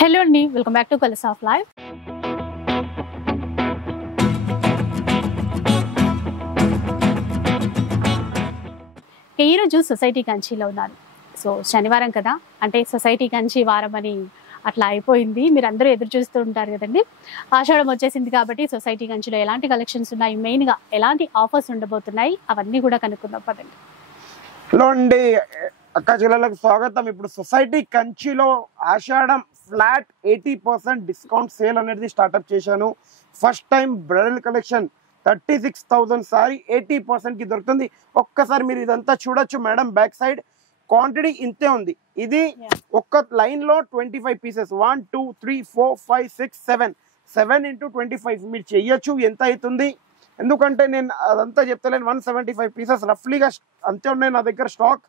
Hello అండి, welcome back to colours of life. ఈరోజు society కంచిలో ఉన్నాను. సో శనివారం కదా, అంటే సొసైటీ కంచి వారం అని అట్లా అయిపోయింది. మీరు అందరూ ఎదురు చూస్తూ ఉంటారు కదండి. ఆషాఢం వచ్చేసింది కాబట్టి సొసైటీ కంచిలో ఎలాంటి కలెక్షన్స్ ఉన్నాయి, మెయిన్గా ఎలాంటి ఆఫర్స్ ఉండబోతున్నాయి, అవన్నీ కూడా కనుక్కుందాం పదండి. హలో అండి, అక్క చెల్లెలకు స్వాగతం. ఇప్పుడు సొసైటీ కంచిలో ఆషాఢం ఫ్లాట్ 80% డిస్కౌంట్ సేల్ అనేది స్టార్ట్అప్ చేశాను. First time bridal collection 36,000 sorry 80% కి దొరుకుతుంది. ఒక్కసారి మీరు ఇదంతా చూడొచ్చు మేడం. బ్యాక్ సైడ్ క్వాంటిటీ ఇంతే ఉంది. ఇది ఒక్క లైన్ లో 25 పీసెస్, 1 2 3 4 5 6 7 into 25 మీరు చెయ్యొచ్చు. ఎంత అవుతుంది? ఎందుకంటే నేను అదంతా చెప్తలేను. 175 పీసెస్ రఫ్లీగా అంతే ఉన్నాయి నా దగ్గర స్టాక్.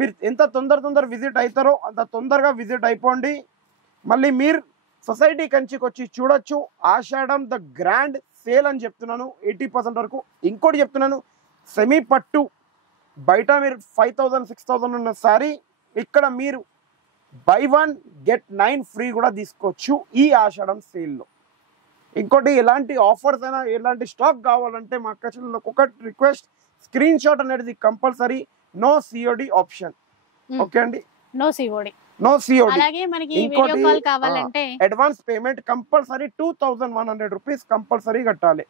మీరు ఎంత తొందర విజిట్ అవుతారో అంత తొందరగా విజిట్ అయిపోండి. మళ్ళీ మీరు సొసైటీ కంచికి వచ్చి చూడొచ్చు. ఆషాఢం ద గ్రాండ్ సేల్ అని చెప్తున్నాను, 80% వరకు. ఇంకోటి చెప్తున్నాను, సెమీ పట్టు బయట మీరు 5,000 6,000 ఉన్న సారీ ఇక్కడ మీరు బై 1 get 9 ఫ్రీ కూడా తీసుకోవచ్చు ఈ ఆషాఢం సేల్లో. ఇంకోటి ఎలాంటి ఆఫర్స్ అయినా ఎలాంటి స్టాక్ కావాలంటే మా అక్క చెల్లెలకు ఒక రిక్వెస్ట్, స్క్రీన్ షాట్ అనేది compulsory. No COD option. Okay అండి, నో సిఓడి. No COD. అలాగే మనకి వీడియో కాల్ కావాలంటే advance payment compulsory 2,100 rupees compulsory కట్టాలి.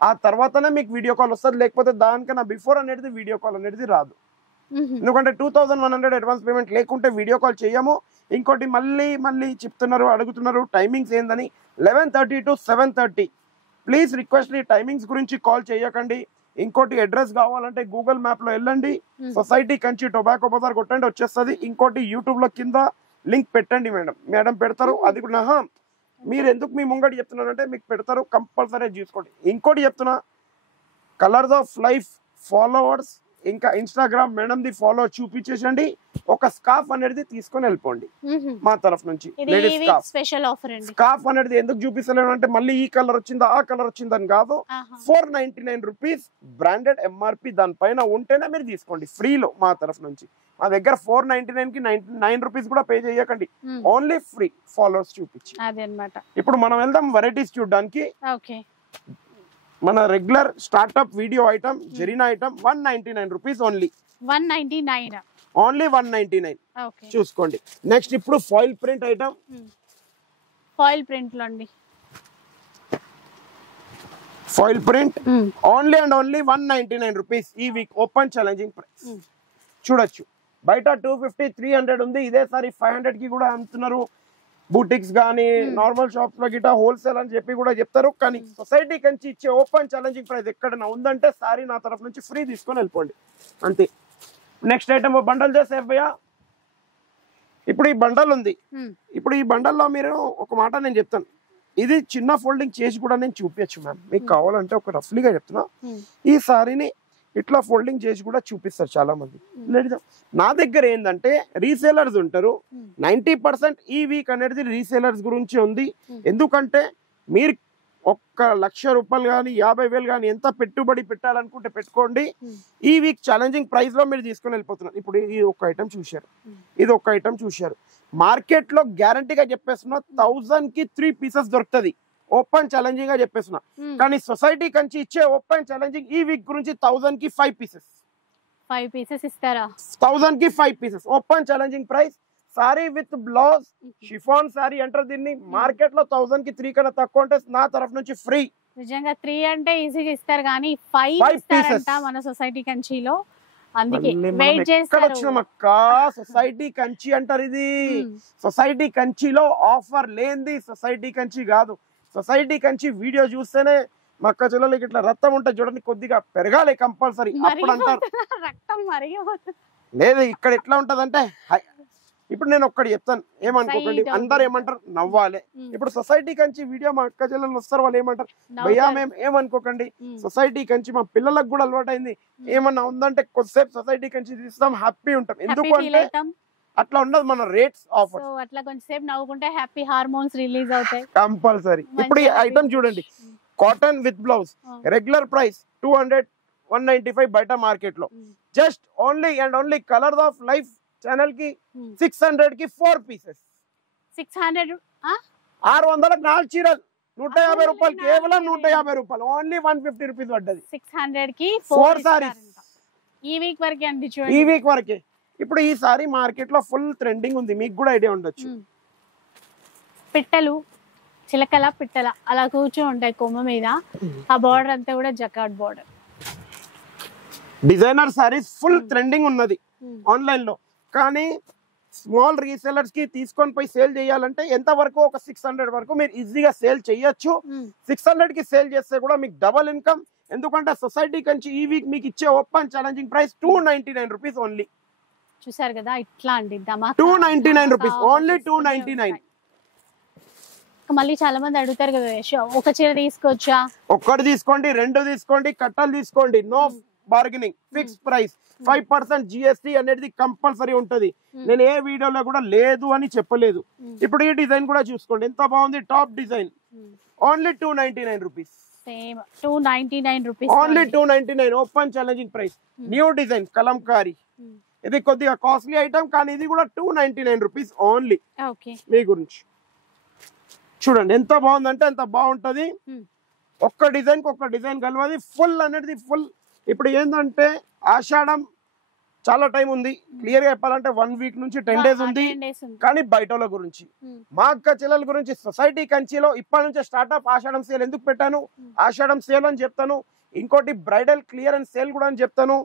ఆ తర్వాతనే మీకు వీడియో కాల్ వస్తుంది. లేకపోతే దానికన్నా బిఫోర్ అనేది వీడియో కాల్ అనేది రాదు. ఎందుకంటే 2,100 అడ్వాన్స్ పేమెంట్ లేకుంటే వీడియో కాల్ చేయము. ఇంకోటి మళ్ళీ చెప్తున్నారు, అడుగుతున్నారు టైమింగ్స్ ఏందని. 11:30 to 7:30. ప్లీజ్ రిక్వెస్ట్, ఈ టైమింగ్స్ గురించి కాల్ చేయకండి. ఇంకోటి అడ్రస్ కావాలంటే గూగుల్ మ్యాప్ లో వెళ్ళండి, సొసైటీ కంచి టొబాకో బజార్ కొట్టండి, వచ్చేస్తుంది. ఇంకోటి యూట్యూబ్ లో కింద లింక్ పెట్టండి మేడం పెడతారు. అది కూడా మీరు ఎందుకు మీ ముంగడి చెప్తున్నారంటే మీకు పెడతారు, కంపల్సరీ చూసుకోండి. ఇంకోటి చెప్తున్నా, కలర్స్ ఆఫ్ లైఫ్ ఫాలోవర్స్ ఇంకా ఇన్స్టాగ్రామ్ మేడంది ఫాలో చూపించేసండి. ఒక స్కార్ఫ్ అనేది తీసుకొని వెళ్ళిపోండి మా తరఫు నుంచి. లేడీస్ స్పెషల్ ఆఫర్ అండి. స్కార్ఫ్ అనేది ఎందుకు చూపిస్తలేను అంటే మళ్ళీ ఈ కలర్ వచ్చిందా ఆ కలర్ వచ్చిందని కాదు. 499 రూపీస్ బ్రాండెడ్ ఎంఆర్పి దానిపైన ఉంటేనే మీరు తీసుకోండి ఫ్రీలో మా తరఫు నుంచి. మా దగ్గర 499 కి 9 రూపీస్ కూడా పే చేయకండి, ఓన్లీ ఫ్రీ ఫాలోవర్స్ చూపించి. ఇప్పుడు మనం వెళ్దాం వెరైటీస్ చూడడానికి. మన regular startup video item Zarina item 199 rupees only. 199 only 199 చూసుకోండి. నెక్స్ట్ ఇప్పుడు foil print item. Foil print లో అండి, foil print only and only 199 rupees. ఈ వీక్ ఓపెన్ ఛాలెంజింగ్ ప్రైస్ చూడొచ్చు. బయట 250 300 ఉంది, ఇదే సారి 500 కి కూడా అమ్ముతున్నారు. బూటిక్స్ కానీ నార్మల్ షాప్స్ లో గిటా హోల్సేల్ అని చెప్పి కూడా చెప్తారు. కానీ సొసైటీ కంచి ఇచ్చే ఓపెన్ ఛాలెంజింగ్ ప్రైస్ ఎక్కడైనా ఉందంటే సారీ నా తరఫు నుంచి ఫ్రీ తీసుకొని వెళ్ళిపోండి అంతే. నెక్స్ట్ ఐటమ్ బండల్ చేసే భయ్యా. ఇప్పుడు ఈ బండల్ ఉంది. ఇప్పుడు ఈ బండల్లో మీరు ఒక మాట నేను చెప్తాను, ఇది చిన్న ఫోల్డింగ్ చేసి కూడా నేను చూపించచ్చు మ్యామ్. మీకు కావాలంటే ఒక రఫ్లీగా చెప్తున్నా, ఈ సారీని ఇట్లా ఫోల్డింగ్ చేసి కూడా చూపిస్తారు చాలా మంది. నా దగ్గర ఏంటంటే రీసేలర్స్ ఉంటారు. 90% ఈ వీక్ అనేది రీసేలర్స్ గురించి ఉంది. ఎందుకంటే మీరు 1,00,000 రూపాయలు కానీ 50,000 కానీ ఎంత పెట్టుబడి పెట్టాలనుకుంటే పెట్టుకోండి. ఈ వీక్ ఛాలెంజింగ్ ప్రైస్ లో మీరు తీసుకొని వెళ్ళిపోతున్నారు. ఇప్పుడు ఇది ఒక ఐటమ్ చూశారు, ఇది ఒక ఐటమ్ చూశారు. మార్కెట్ లో గ్యారంటీగా చెప్పేస్తున్నా 1000 కి 3 పీసెస్ దొరుకుతుంది. ఓపెన్ ఛాలెంజింగ్ గా చెప్పేస్తున్నా. కానీ సొసైటీ కంచి ఇచ్చే ఓపెన్ ఛాలెంజింగ్ ఈ వీక్ గురించి 1000 కి 5 పీసెస్ ఇస్తారా? 1000 కి 5 pieces open challenging price. Sorry with blouse chiffon sorry అంటారు దీన్ని. మార్కెట్ లో 1000 కి 3 కన్నా తక్కువ అంటే నా తరఫు నుంచి ఫ్రీ. నిజంగా 3 అంటే ఈజీగా ఇస్తారు, కానీ 5 ఇస్తారంట మన సొసైటీ కంచిలో. అందుకే వెయిట్ చేస్తారు. సొసైటీ కంచి అంటారు. ఇది సొసైటీ కంచిలో ఆఫర్ లేనిది సొసైటీ కంచి కాదు. సొసైటీ కంచి వీడియో చూస్తేనే మా అక్క చెల్లెలకి ఇట్లా రక్తం ఉంటుంది చూడండి, కొద్దిగా పెరగాలి కంపల్సరీ అప్పుడు అంటారు. లేదు ఇక్కడ ఎట్లా ఉంటదంటే, ఇప్పుడు నేను ఒక్కటి చెప్తాను, ఏమనుకోకండి, అందరు ఏమంటారు నవ్వాలి. ఇప్పుడు సొసైటీ కంచి వీడియో మా అక్క చెల్లెలు వస్తారు, వాళ్ళు ఏమంటారు భయ్యా మేము ఏమనుకోకండి, సొసైటీ కంచి మా పిల్లలకు కూడా అలవాటు అయింది. ఏమన్నా ఉందంటే కొద్దిసేపు సొసైటీ కంచి తీస్తాం, హ్యాపీ ఉంటాం. ఎందుకంటే అట్లా ఉండదు మన రేట్స్ ఆఫర్. అట్లా కొంచెంసేపు నవ్వుకుంటే హ్యాపీ హార్మోన్స్ రిలీజ్ అవుతాయి కంపల్సరీ. ఇప్పుడు ఈ ఐటమ్ చూడండి, cotton with blouse, regular price 200 195 బయట మార్కెట్ లో. Just only and only colours of life channel కి 600 కి 4 పీసెస్. 600 600కి 4 చీరలు 150 రూపాయలు, కేవలం 150 రూపాయలు, ఓన్లీ 150 రూపీస్ పడ్డది. 600 కి 4 సారీస్ ఈ వీక్ వరకే అండి, ఈ వీక్ వరకే. ఇప్పుడు ఈ సారీ మార్కెట్ లో ఫుల్ ట్రెండింగ్ ఉంది, మీకు కూడా ఐడియా ఉండొచ్చు. పిట్టలు, చిలకల పిట్టల అలా కూర్చొని ఉంటాయి కొమ్మ మీద. ఆ బార్డర్ అంతా కూడా జకాట్ border. Designer saris full trending ఉన్నది ఆన్లైన్ లో. కానీ స్మాల్ రీసెలర్స్ కి తీసుకొని పోయి సేల్ చేయాలంటే ఎంత వరకు ఒక 600 వరకు మీరు ఈజీగా సేల్ చేయొచ్చు. 600 కి సేల్ చేస్తే కూడా మీకు డబల్ ఇన్కమ్. ఎందుకంటే సొసైటీ కంచి ఈ వీక్ మీకు ఇచ్చే open challenging price 299 rupees only. చూసారు కదా, ఇట్లా అండి 299 రూపీస్ ఓన్లీ 299. మళ్ళీ చాలా మంది అడుగుతారు కదా, ఒక చీర తీసుకోవచ్చా? ఒక్కటి తీసుకోండి, 2 తీసుకోండి, కట్టలు తీసుకోండి, no bargaining, fix price. 5% GST అనేది కంపల్సరీ ఉంటది. నేను ఏ వీడియోలో కూడా లేదు అని చెప్పలేదు. ఇప్పుడు ఈ డిజైన్ కూడా చూసుకోండి, ఎంత బాగుంది. Top design only 299 rupees. Same 299 rupees only 299 open challenging price. New design Kalamkari, ఇది కొద్దిగా కాస్ట్లీ ఐటమ్, కానీ ఇది కూడా 299 రూపీస్ ఓన్లీ. ఓకే, మీ గురించి చూడండి ఎంత బాగుందంటే ఎంత బాగుంటది. ఒక్క డిజైన్ కి ఒక్క డిజైన్ కలవది. ఫుల్ అనేది ఫుల్. ఇప్పుడు ఏంటంటే ఆషాఢం చాలా టైం ఉంది. క్లియర్ గా చెప్పాలంటే 1 వీక్ నుంచి 10 డేస్ ఉంది. కానీ బయటల గురించి, మా అక్క చెల్లెల గురించి సొసైటీ కంచిలో ఇప్పటి నుంచే స్టార్ట్అప్ ఆషాఢం సేల్ ఎందుకు పెట్టాను, ఆషాఢం సేల్ అని చెప్తాను. ఇంకోటి బ్రైడల్ క్లియరెన్స్ సేల్ కూడా అని చెప్తాను.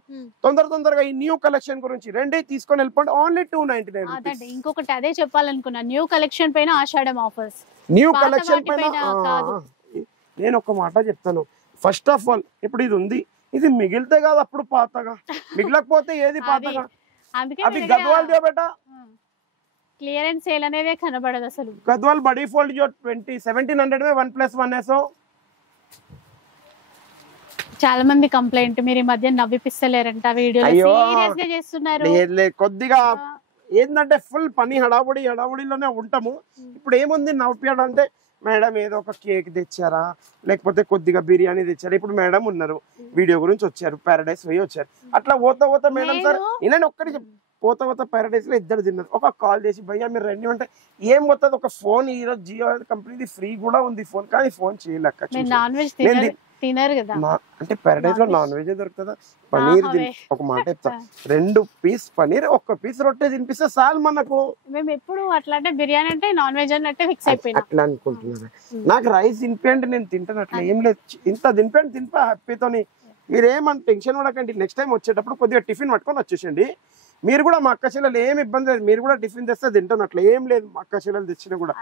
తొందరగా ఈ న్యూ కలెక్షన్ గురించి రెండే తీసుకొని వెళ్ళిపోండి. ఓన్లీ 299. ఇంకొకటి అదే చెప్పాలనుకున్నా, న్యూ కలెక్షన్ పైన ఆషాఢం ఆఫర్స్. న్యూ కలెక్షన్ పైన నేను ఒక మాట చెప్తాను. ఫస్ట్ ఆఫ్ ఆల్ ఇప్పుడు ఇది ఉంది, ఇది మిగిలితే కాదు అప్పుడు పాతగా, మిగిలకపోతే ఏది పాతగా. అవి గద్వాల్ దియో బేటా, క్లియరెన్స్ సేల్ అనేది కనబడదు అసలు. గద్వాల్ బడీ ఫోల్డ్ जो 1700 में 1+1 है. సో చాలా మంది కంప్లైంట్, మీరు ఈ మధ్య నవ్విపిస్తలేరంట వీడియోలో, సీరియస్ గా చేస్తున్నారు. కొద్దిగా ఏంటంటే ఫుల్ పని హడావుడిలోనే ఉంటాము. ఇప్పుడు ఏముంది నవ్వియడం అంటే, మేడం ఏదో ఒక కేక్ తెచ్చారా, లేకపోతే కొద్దిగా బిర్యానీ తెచ్చారా. ఇప్పుడు మేడం ఉన్నారు, వీడియో గురించి వచ్చారు, పారడైస్ పోయి వచ్చారు. అట్లా పోతా మేడం సార్ నేను ఒక్కరికి పోతా పారడైస్ లో 2 తిన్నారు. ఒక కాల్ చేసి భయ్యా మీరు రండి అంటే ఏం పోతుంది, ఒక ఫోన్ ఈ రోజు జియో కంపెనీ ఫ్రీ కూడా ఉంది ఫోన్, కానీ ఫోన్ చేయలేక. తినరు కదా అంటే పారడైస్ లో నాన్ వెజ్ దొరుకుతుందా? పనీర్ ఒక మాట చెప్తా, 2 పీస్ పనీర్ 1 పీస్ రొట్టె తినిపిస్తే చాలు మనకు. మేము ఎప్పుడు అట్లా అంటే బిర్యానీ అంటే నాన్ వెజ్ అన్నట్టే ఫిక్స్ అయిపోయినా. అట్లా అనుకుంటున్నారు. నాకు రైస్ తినిపోయండి, నేను తింటాను. అట్లా ఏం లేదు, ఇంత తినిపా హ్యాపీతోని. మీరు ఏమన్నా టెన్షన్ పడకండి. నెక్స్ట్ టైం వచ్చేటప్పుడు కొద్దిగా టిఫిన్ పట్టుకొని వచ్చేసండి. మీరు కూడా మా అక్క చెల్లెలు ఏం ఇబ్బంది లేదు, మీరు కూడా టిఫిన్ తెస్తే తింటాను. అట్లా ఏం లేదు, మా అక్క చెల్లెలు తెచ్చినా కూడా.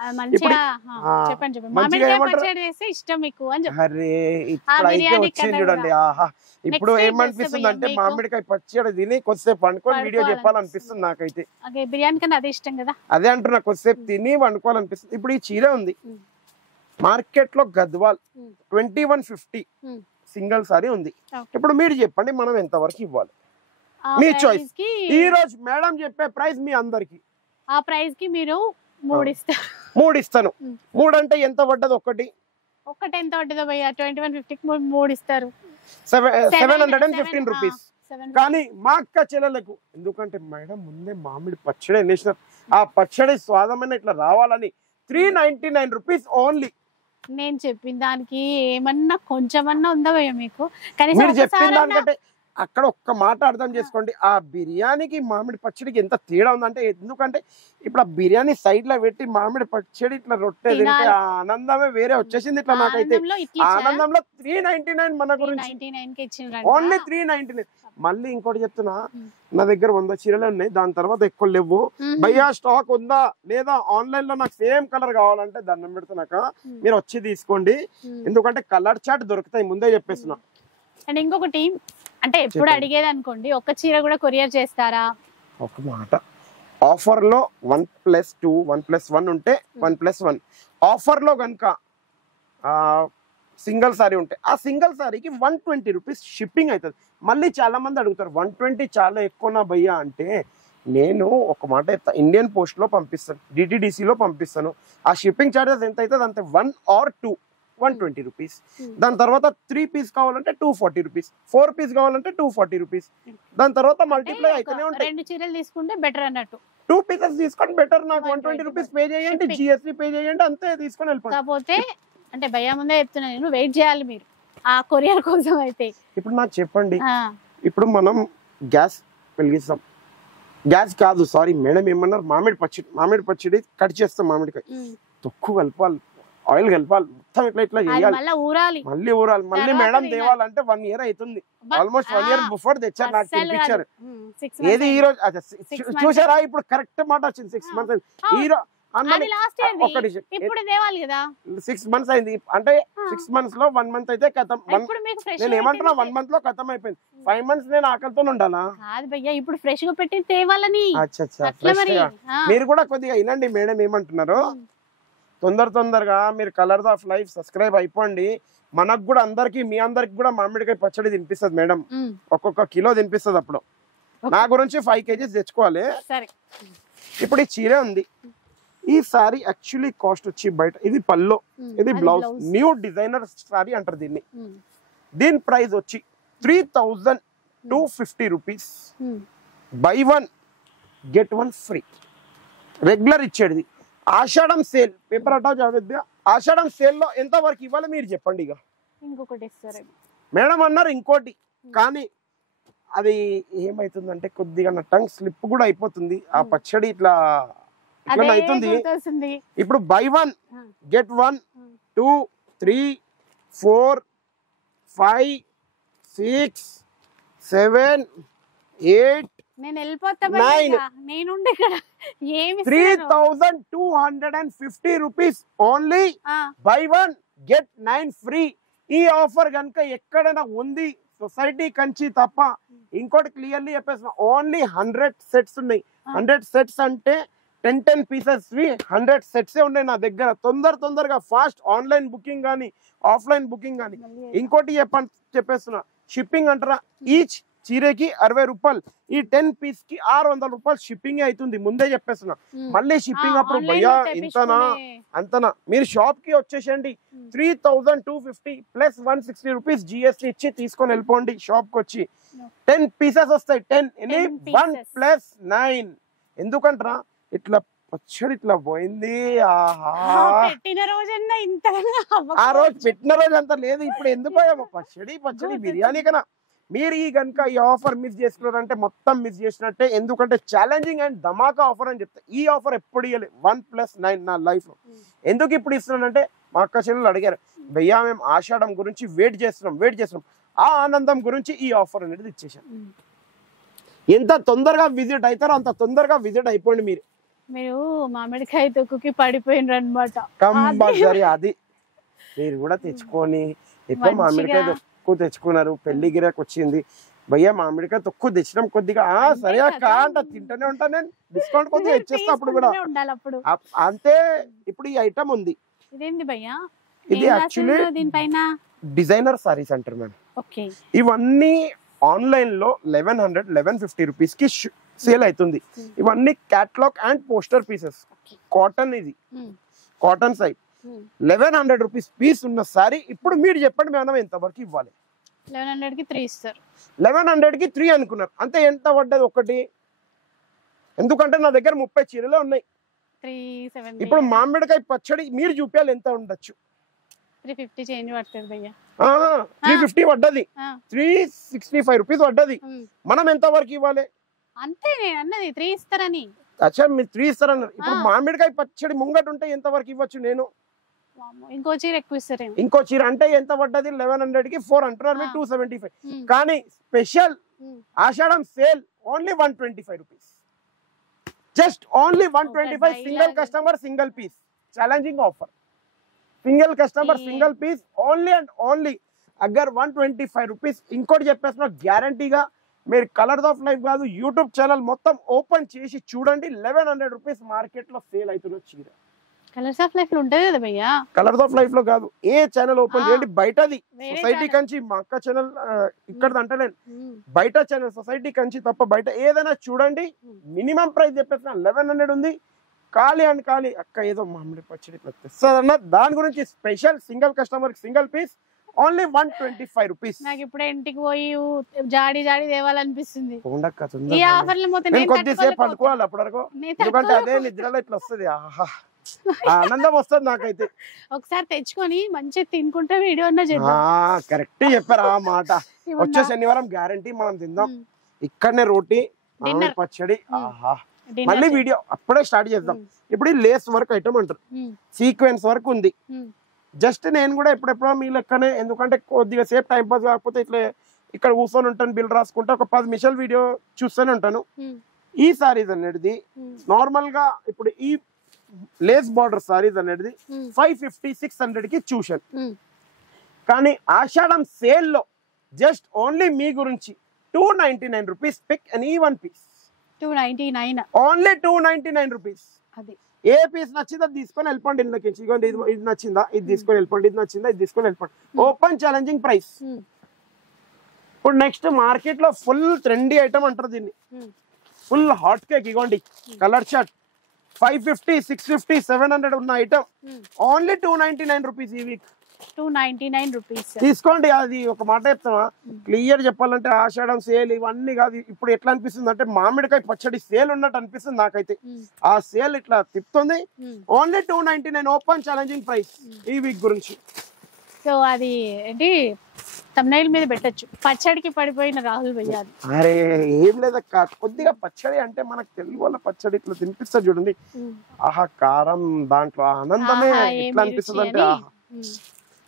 అరే ఇప్పుడైతే వచ్చింది చూడండి, ఆహా. ఇప్పుడు ఏమనిపిస్తుంది అంటే మామిడికాయ పచ్చడి తిని కొద్దిసేపు వండుకొని వీడియో చెప్పాలనిపిస్తుంది నాకైతే. బిర్యానీ కన్నా అదే ఇష్టం కదా, అదే అంటున్నా, కొద్దిసేపు తిని వండుకోవాలనిపిస్తుంది. ఇప్పుడు ఈ చీర ఉంది మార్కెట్ లో, గద్వాల్ 2150 సింగిల్ సారీ ఉంది. ఇప్పుడు మీరు చెప్పండి మనం ఎంత వరకు ఇవ్వాలి, మీ చాయిస్. ఈ రోజు మేడం చెప్పే ప్రైస్ మీ అందరికి, ఆ ప్రైస్ కి మీరు 3 ఇస్తారు. 3 ఇస్తాను. 3 అంటే ఎంత పడ్డది? ఒకటి ఎంత పడ్డదో భయ్యా? 2150 కి 3 ఇస్తారు, 715 రూపీస్. కానీ మా అక్క చెల్లెలకు, ఎందుకంటే మేడం ముందే మామిడి పచ్చడి వేసినారు, ఆ పచ్చడి స్వాదమైన ఇట్లా రావాలని 399 రూపీస్ ఓన్లీ. నేను చెప్పిన దానికి ఏమన్నా కొంచెమన్నా ఉందా భయ్యా మీకు? మీరు చెప్పిన దానికంటే అక్కడ ఒక్క మాట అర్థం చేసుకోండి, ఆ బిర్యానీకి మామిడి పచ్చడికి ఎంత తేడా ఉందంటే. ఎందుకంటే ఇప్పుడు ఆ బిర్యానీ సైడ్ లో పెట్టి మామిడి పచ్చడి ఇట్లా రొట్టె తింటే ఆ ఆనందమే వేరే వచ్చేసింది. ఇట్లా నాకైతే ఆనందంలో 399 మన గురించి ఓన్లీ 399. మళ్ళీ ఇంకోటి చెప్తున్నా, నా దగ్గర 100 చీరలు ఉన్నాయి, దాని తర్వాత ఎక్కువ లేవు. భయ్యా స్టాక్ ఉందా లేదా, ఆన్లైన్ లో నాకు సేమ్ కలర్ కావాలంటే దండం పెడుతున్నాక మీరు వచ్చి తీసుకోండి. ఎందుకంటే కలర్ చార్ట్ దొరుకుతాయి, ముందే చెప్పేస్తున్నా. అండ్ ఇంకొకటి అంటే ఎప్పుడు అడిగేది అనుకోండి, ఒక చీర కూడా కొరియర్ చేస్తారా? ఒక మాట, ఆఫర్ లో 1+2 1+1 ఉంటే 1+1 ఆఫర్ లో కనుక సింగిల్ సారీ ఉంటే ఆ సింగిల్ సారీకి 120 రూపీస్ షిప్పింగ్ అవుతుంది. మళ్ళీ చాలా మంది అడుగుతారు 120 చాలా ఎక్కువనా భయ్యా అంటే, నేను ఒక మాట చెప్తా, ఇండియన్ పోస్ట్ లో పంపిస్తాను, డిటిడిసిలో పంపిస్తాను. ఆ షిప్పింగ్ ఛార్జెస్ ఎంత అవుతుంది అంటే 1 or 2 120 రూపీస్. దాని తర్వాత 3 పీస్ కావాలంటే 240 రూపీస్, 4 పీస్ కావాలంటే 240 రూపీస్. దాని తర్వాత మల్టిప్లై అయితేనే ఉంటాయి. 2 చీరలు తీసుకుంటే బెటర్ అన్నట్టు. 2 పీసెస్ తీసుకొని బెటర్, నాకు 120 రూపీస్ పే చేయండి, జిఎస్టీ పే చేయండి, అంతే తీసుకొని వెళ్ళిపోండి. కాకపోతే అంటే భయ్యా ముందే చెప్తున్నా నేను, వెయిట్ చేయాలి మీరు ఆ కొరియర్ కోసం అయితే. ఇప్పుడు నాకు చెప్పండి, ఇప్పుడు మనం గ్యాస్ వెలిగిస్తాం, గ్యాస్ కాదు సారీ మేడం ఏమన్నారు, మామిడి పచ్చడి కట్ చేస్తాం, మామిడికాయ తొక్కు కలపాలి, ఆయిల్ కలపాలి, మొత్తం ఇట్లా ఇట్లా చేయాలి, మళ్ళీ ఊరాలి, మళ్ళీ మేడం తేవాలంటే 1 year అవుతుంది, ఆల్మోస్ట్ 1 year బిఫోర్ తెచ్చారు, నాకు తినిపించారు. ఏది ఈ రోజు చూసారా, ఇప్పుడు కరెక్ట్ మాట వచ్చింది, 6 months ఈ రోజు 6 months అయింది అంటే 6 months లో 1 month అయితే కథం. నేను ఏమంటున్నా 1 month లో కథం అయిపోయింది, 5 months నేను ఆకలితో ఉండాలా? ఇప్పుడు ఫ్రెష్ గా పెట్టి తేవాలని. మీరు కూడా కొద్దిగా వినండి మేడం ఏమంటున్నారు. తొందరగా మీరు కలర్స్ ఆఫ్ లైఫ్ సబ్స్క్రైబ్ అయిపోండి, మనకు కూడా అందరికి, మీ అందరికి కూడా మామిడికాయ పచ్చడి తినిపిస్తుంది మేడం, ఒక్కొక్క కిలో తినిపిస్తుంది. అప్పుడు నా గురించి 5 kgs తెచ్చుకోవాలి. ఇప్పుడు ఈ చీర ఉంది, ఈ సారీ యాక్చువల్లీ కాస్ట్ వచ్చి బయట, ఇది పల్లో, ఇది బ్లౌజ్, న్యూ డిజైనర్ సారీ అంటారు దీన్ని. దీని ప్రైస్ వచ్చి 3250 rupees, buy 1 get 1 free, regular ఇచ్చేది. ఆషాఢం సేల్ పేపర్ అటా జావేద్య, ఆషాఢం సేల్ లో ఎంత వరకు ఇవ్వాలి మీరు చెప్పండి. ఇక ఇంకొకటి మేడం అన్నారు ఇంకోటి, కానీ అది ఏమైతుందంటే కొద్దిగా నా టంగ్ స్లిప్ కూడా అయిపోతుంది, ఆ పచ్చడి ఇట్లా అవుతుంది. ఇప్పుడు by 1 get 1 2 3 4 5 6 7 8 3250 rupees only, buy 1 get 9 free. ఈ ఆఫర్ కనుక ఎక్కడైనా ఉంది సొసైటీ కంచి తప్ప. ఇంకోటి క్లియర్లీ చెప్పేసిన, ఓన్లీ 100 సెట్స్ ఉన్నాయి. 100 సెట్స్ అంటే 10 పీసెస్ 100 సెట్స్ ఉన్నాయి నా దగ్గర. తొందరగా ఫాస్ట్ ఆన్లైన్ బుకింగ్ కానీ ఆఫ్లైన్ బుకింగ్ కానీ. ఇంకోటి చెప్పేస్తున్నా, షిప్పింగ్ అంటారా, ఈచ్ చీరకి 60 రూపాయలు, ఈ 10 పీస్ కి 600 రూపాయలు షిప్పింగ్ అవుతుంది, ముందే చెప్పేస్తున్నా. మళ్ళీ షిప్పింగ్ అప్పుడు భయ్యా ఇంతనా అంతనా, మీరు షాప్ కి వచ్చేసండి, 3250 ప్లస్ 160 రూపీస్ జిఎస్టీ ఇచ్చి తీసుకొని వెళ్ళిపోండి షాప్ కి వచ్చి. 10 పీసెస్ వస్తాయి, 10 1 + 9. ఎందుకంటారా, ఇట్లా పచ్చడి ఇట్లా పోయింది. ఆ రోజు పెట్టిన రోజు అంత లేదు, ఇప్పుడు ఎందుకు పోయాము పచ్చడి బిర్యానీ కన్నా. మీరు ఈ కనుక ఈ ఆఫర్ మిస్ చేసుకున్నారంటే మొత్తం మిస్ చేసినట్టే, ఎందుకంటే ఛాలెంజింగ్ అండ్ ధమాకా ఆఫర్ అని చెప్తా. ఈ ఆఫర్ ఎప్పుడు ఇవ్వాలి, 1 + 9 నా లైఫ్ లో. ఎందుకు ఇప్పుడు ఇస్తున్నానంటే, మా అక్క చెల్లెలు అడిగారు, భయ్యా మేము ఆషాఢం గురించి వెయిట్ చేస్తున్నాం, ఆ ఆనందం గురించి ఈ ఆఫర్ అనేది ఇచ్చేసాం. ఎంత తొందరగా విజిట్ అవుతారో అంత తొందరగా విజిట్ అయిపోండి. మీరు మామిడికాయ తొక్కుకి పడిపోయినరు అనమాట, కంపల్సరీ. అది మీరు కూడా తెచ్చుకొని, ఎక్కువ మామిడికాయ తొక్కు తెచ్చుకున్నారు, పెళ్లి గిరాకి వచ్చింది, భయ్యా మామిడికాయ తొక్కు తెచ్చినాం, కొద్దిగా సరే అక్క అంట తింటూనే ఉంటా నేను, డిస్కౌంట్ కొద్దిగా ఇచ్చేస్తా అప్పుడు కూడా అంతే. ఇప్పుడు ఈ ఐటమ్ ఉంది, ఇది యాక్చువల్లీ డిజైనర్ సారీస్ అంటారు మేడం. ఇవన్నీ ఆన్లైన్ లో 1150 రూపీస్ కి సేల్ అవుతుంది. ఇవన్నీ catalogue and poster pieces, cotton, ఇది కాటన్ సైడ్. 1100 రూపీస్ పీస్ ఉన్న సారీ. ఇప్పుడు మీరు చెప్పండి మేడం ఎంత వరకు ఇవ్వాలి? 1100 కి 3 ఇస్తారు. 1100 కి 3 అనుకున్నారు అంతే. ఎంత పడ్డది ఒకటి? ఎందుకంటే నా దగ్గర 30 చీరలే ఉన్నాయి. 370. ఇప్పుడు మామిడికాయ పచ్చడి మీరు చూపించాలి ఎంత ఉండొచ్చు. 350 చేంజ్ పడుతుంది భయ్యా. 350 పడ్డది, 365 రూపీస్ పడ్డది. మనం ఎంత వరకు ఇవ్వాలి? అంతే నేను అన్నది 3 ఇస్తారని. అచ్చా మీరు 3 ఇస్తారన్నారు. ఇప్పుడు మామిడికాయ పచ్చడి ముంగట ఉంటే ఎంత వరకు ఇవ్వచ్చు నేను? ఇంకో చీర ఎక్కువ ఇస్తారేమో. ఇంకో చీర అంటే ఎంత పడ్డది? 1100 కి 4 అంటున్నారు మీరు, 275. కానీ special Ashadham sale only 125 rupees, just only 125. Single customer single piece, challenging offer. Single customer single piece, only and only అగర్ 125 రూపీస్. ఇంకోటి చెప్పేస్తున్నా, గ్యారంటీగా మీరు కలర్స్ ఆఫ్ లైఫ్ కాదు యూట్యూబ్ ఛానల్ మొత్తం ఓపెన్ చేసి చూడండి, 1100 రూపీస్ మార్కెట్ లో సేల్ అవుతున్న చీర. కలర్స్ ఆఫ్ లైఫ్ లో ఉంటది కదా భయ్యా. కలర్స్ ఆఫ్ లైఫ్ లో కాదు, ఏ ఛానల్ ఓపెన్ చేయండి, బయటది సొసైటీ కంచి, మా అక్క ఛానల్ ఇక్కడ అంటలేను, బయట ఛానల్ సొసైటీ కంచి తప్ప బయట ఏదైనా చూడండి. మినిమం ప్రైస్ చెప్పేసిన 1100 ఉంది. ఖాళీ అండ్ ఖాళీ. అక్క ఏదో మామిడి పచ్చడి తెస్తారన్న దాని గురించి special single customer single piece only 125 rupees. నాకు ఇప్పుడే ఇంటికి పోయి జాడి జాడి తేవాలనిపిస్తుంది. ఉండక్క ఈ ఆఫర్ల మొత్తం నేను కొద్దిసేపు పడుకోవాలి అప్పటి వరకు, ఎందుకంటే అదే నిద్రలో ఇట్లా వస్తుంది. ఆహా ఆనందం వస్తుంది నాకైతే. ఒకసారి తెచ్చుకొని మంచిగా తినుకుంటే వీడియో అన్నా చేద్దాం. కరెక్ట్ చెప్పారు ఆ మాట. వచ్చే శనివారం గ్యారంటీ మనం తిందాం ఇక్కడనే రోటీ పచ్చడి. ఆహా మళ్ళీ వీడియో అప్పుడే స్టార్ట్ చేద్దాం. ఇప్పుడు లేస్ వర్క్ ఐటమ్ అంటారు, సీక్వెన్స్ వర్క్ ఉంది. జస్ట్ నేను కూడా ఎప్పుడెప్పుడో మీ లెక్కనే, ఎందుకంటే కొద్దిగా సేపు టైం పాస్ కాకపోతే ఇట్లా ఇక్కడ కూర్చొని ఉంటాను, బిల్ రాసుకుంటే ఒక 10 నిమిషాలు వీడియో చూస్తూనే ఉంటాను. ఈ సారీస్ అనేది నార్మల్ గా ఇప్పుడు ఈ లేస్ బార్డర్ సారీస్ అనేది 550-600 కి చూశాను. కానీ ఆషాఢం సేల్ లో జస్ట్ ఓన్లీ మీ గురించి 299 rupees. Pick any one piece. 299 only 299 rupees. అది ఏ పీస్ నచ్చిందో తీసుకొని వెళ్ళిపోండి ఇళ్ళకి. ఇది నచ్చిందా ఇది తీసుకొని వెళ్ళిపోండి, ఇది నచ్చిందా ఇది తీసుకొని వెళ్ళిపోండి. Open challenging price. ఇప్పుడు నెక్స్ట్ మార్కెట్ లో ఫుల్ ట్రెండీ ఐటమ్ అంటారు దీన్ని, ఫుల్ హాట్ కేక్. ఇగోండి కలర్ షర్ట్ 550, 650, 700 ఉన్న ఐటమ్ ఓన్లీ 299 రూపీస్. ఈ వీక్ 299 రూపీస్ తీసుకోండి. అది ఒక మాట చెప్తామా, క్లియర్ చెప్పాలంటే ఆషాఢం సేల్ ఇవన్నీ కాదు. ఇప్పుడు ఎట్లా అనిపిస్తుంది అంటే మామిడికాయ పచ్చడి సేల్ ఉన్నట్టు అనిపిస్తుంది నాకైతే. ఆ సేల్ ఇట్లా తిప్పుతుంది. ఓన్లీ 299 ఓపెన్ ఛాలెంజింగ్ ప్రైస్ ఈ వీక్ గురించి. సో అది ఏంటి తమ్నైల్ మీద పెట్టచ్చు, పచ్చడికి పడిపోయిన రాహుల్ భయ్యాది. అరే ఏం లేదక్క, కొద్దిగా పచ్చడి అంటే మనకు తెలుగు వాళ్ళ పచ్చడి ఇట్లా తినిపిస్తారు చూడండి. ఆహా కారం దాంట్లో ఆనందమే ఎట్లా అనిపిస్తుంది అంటే.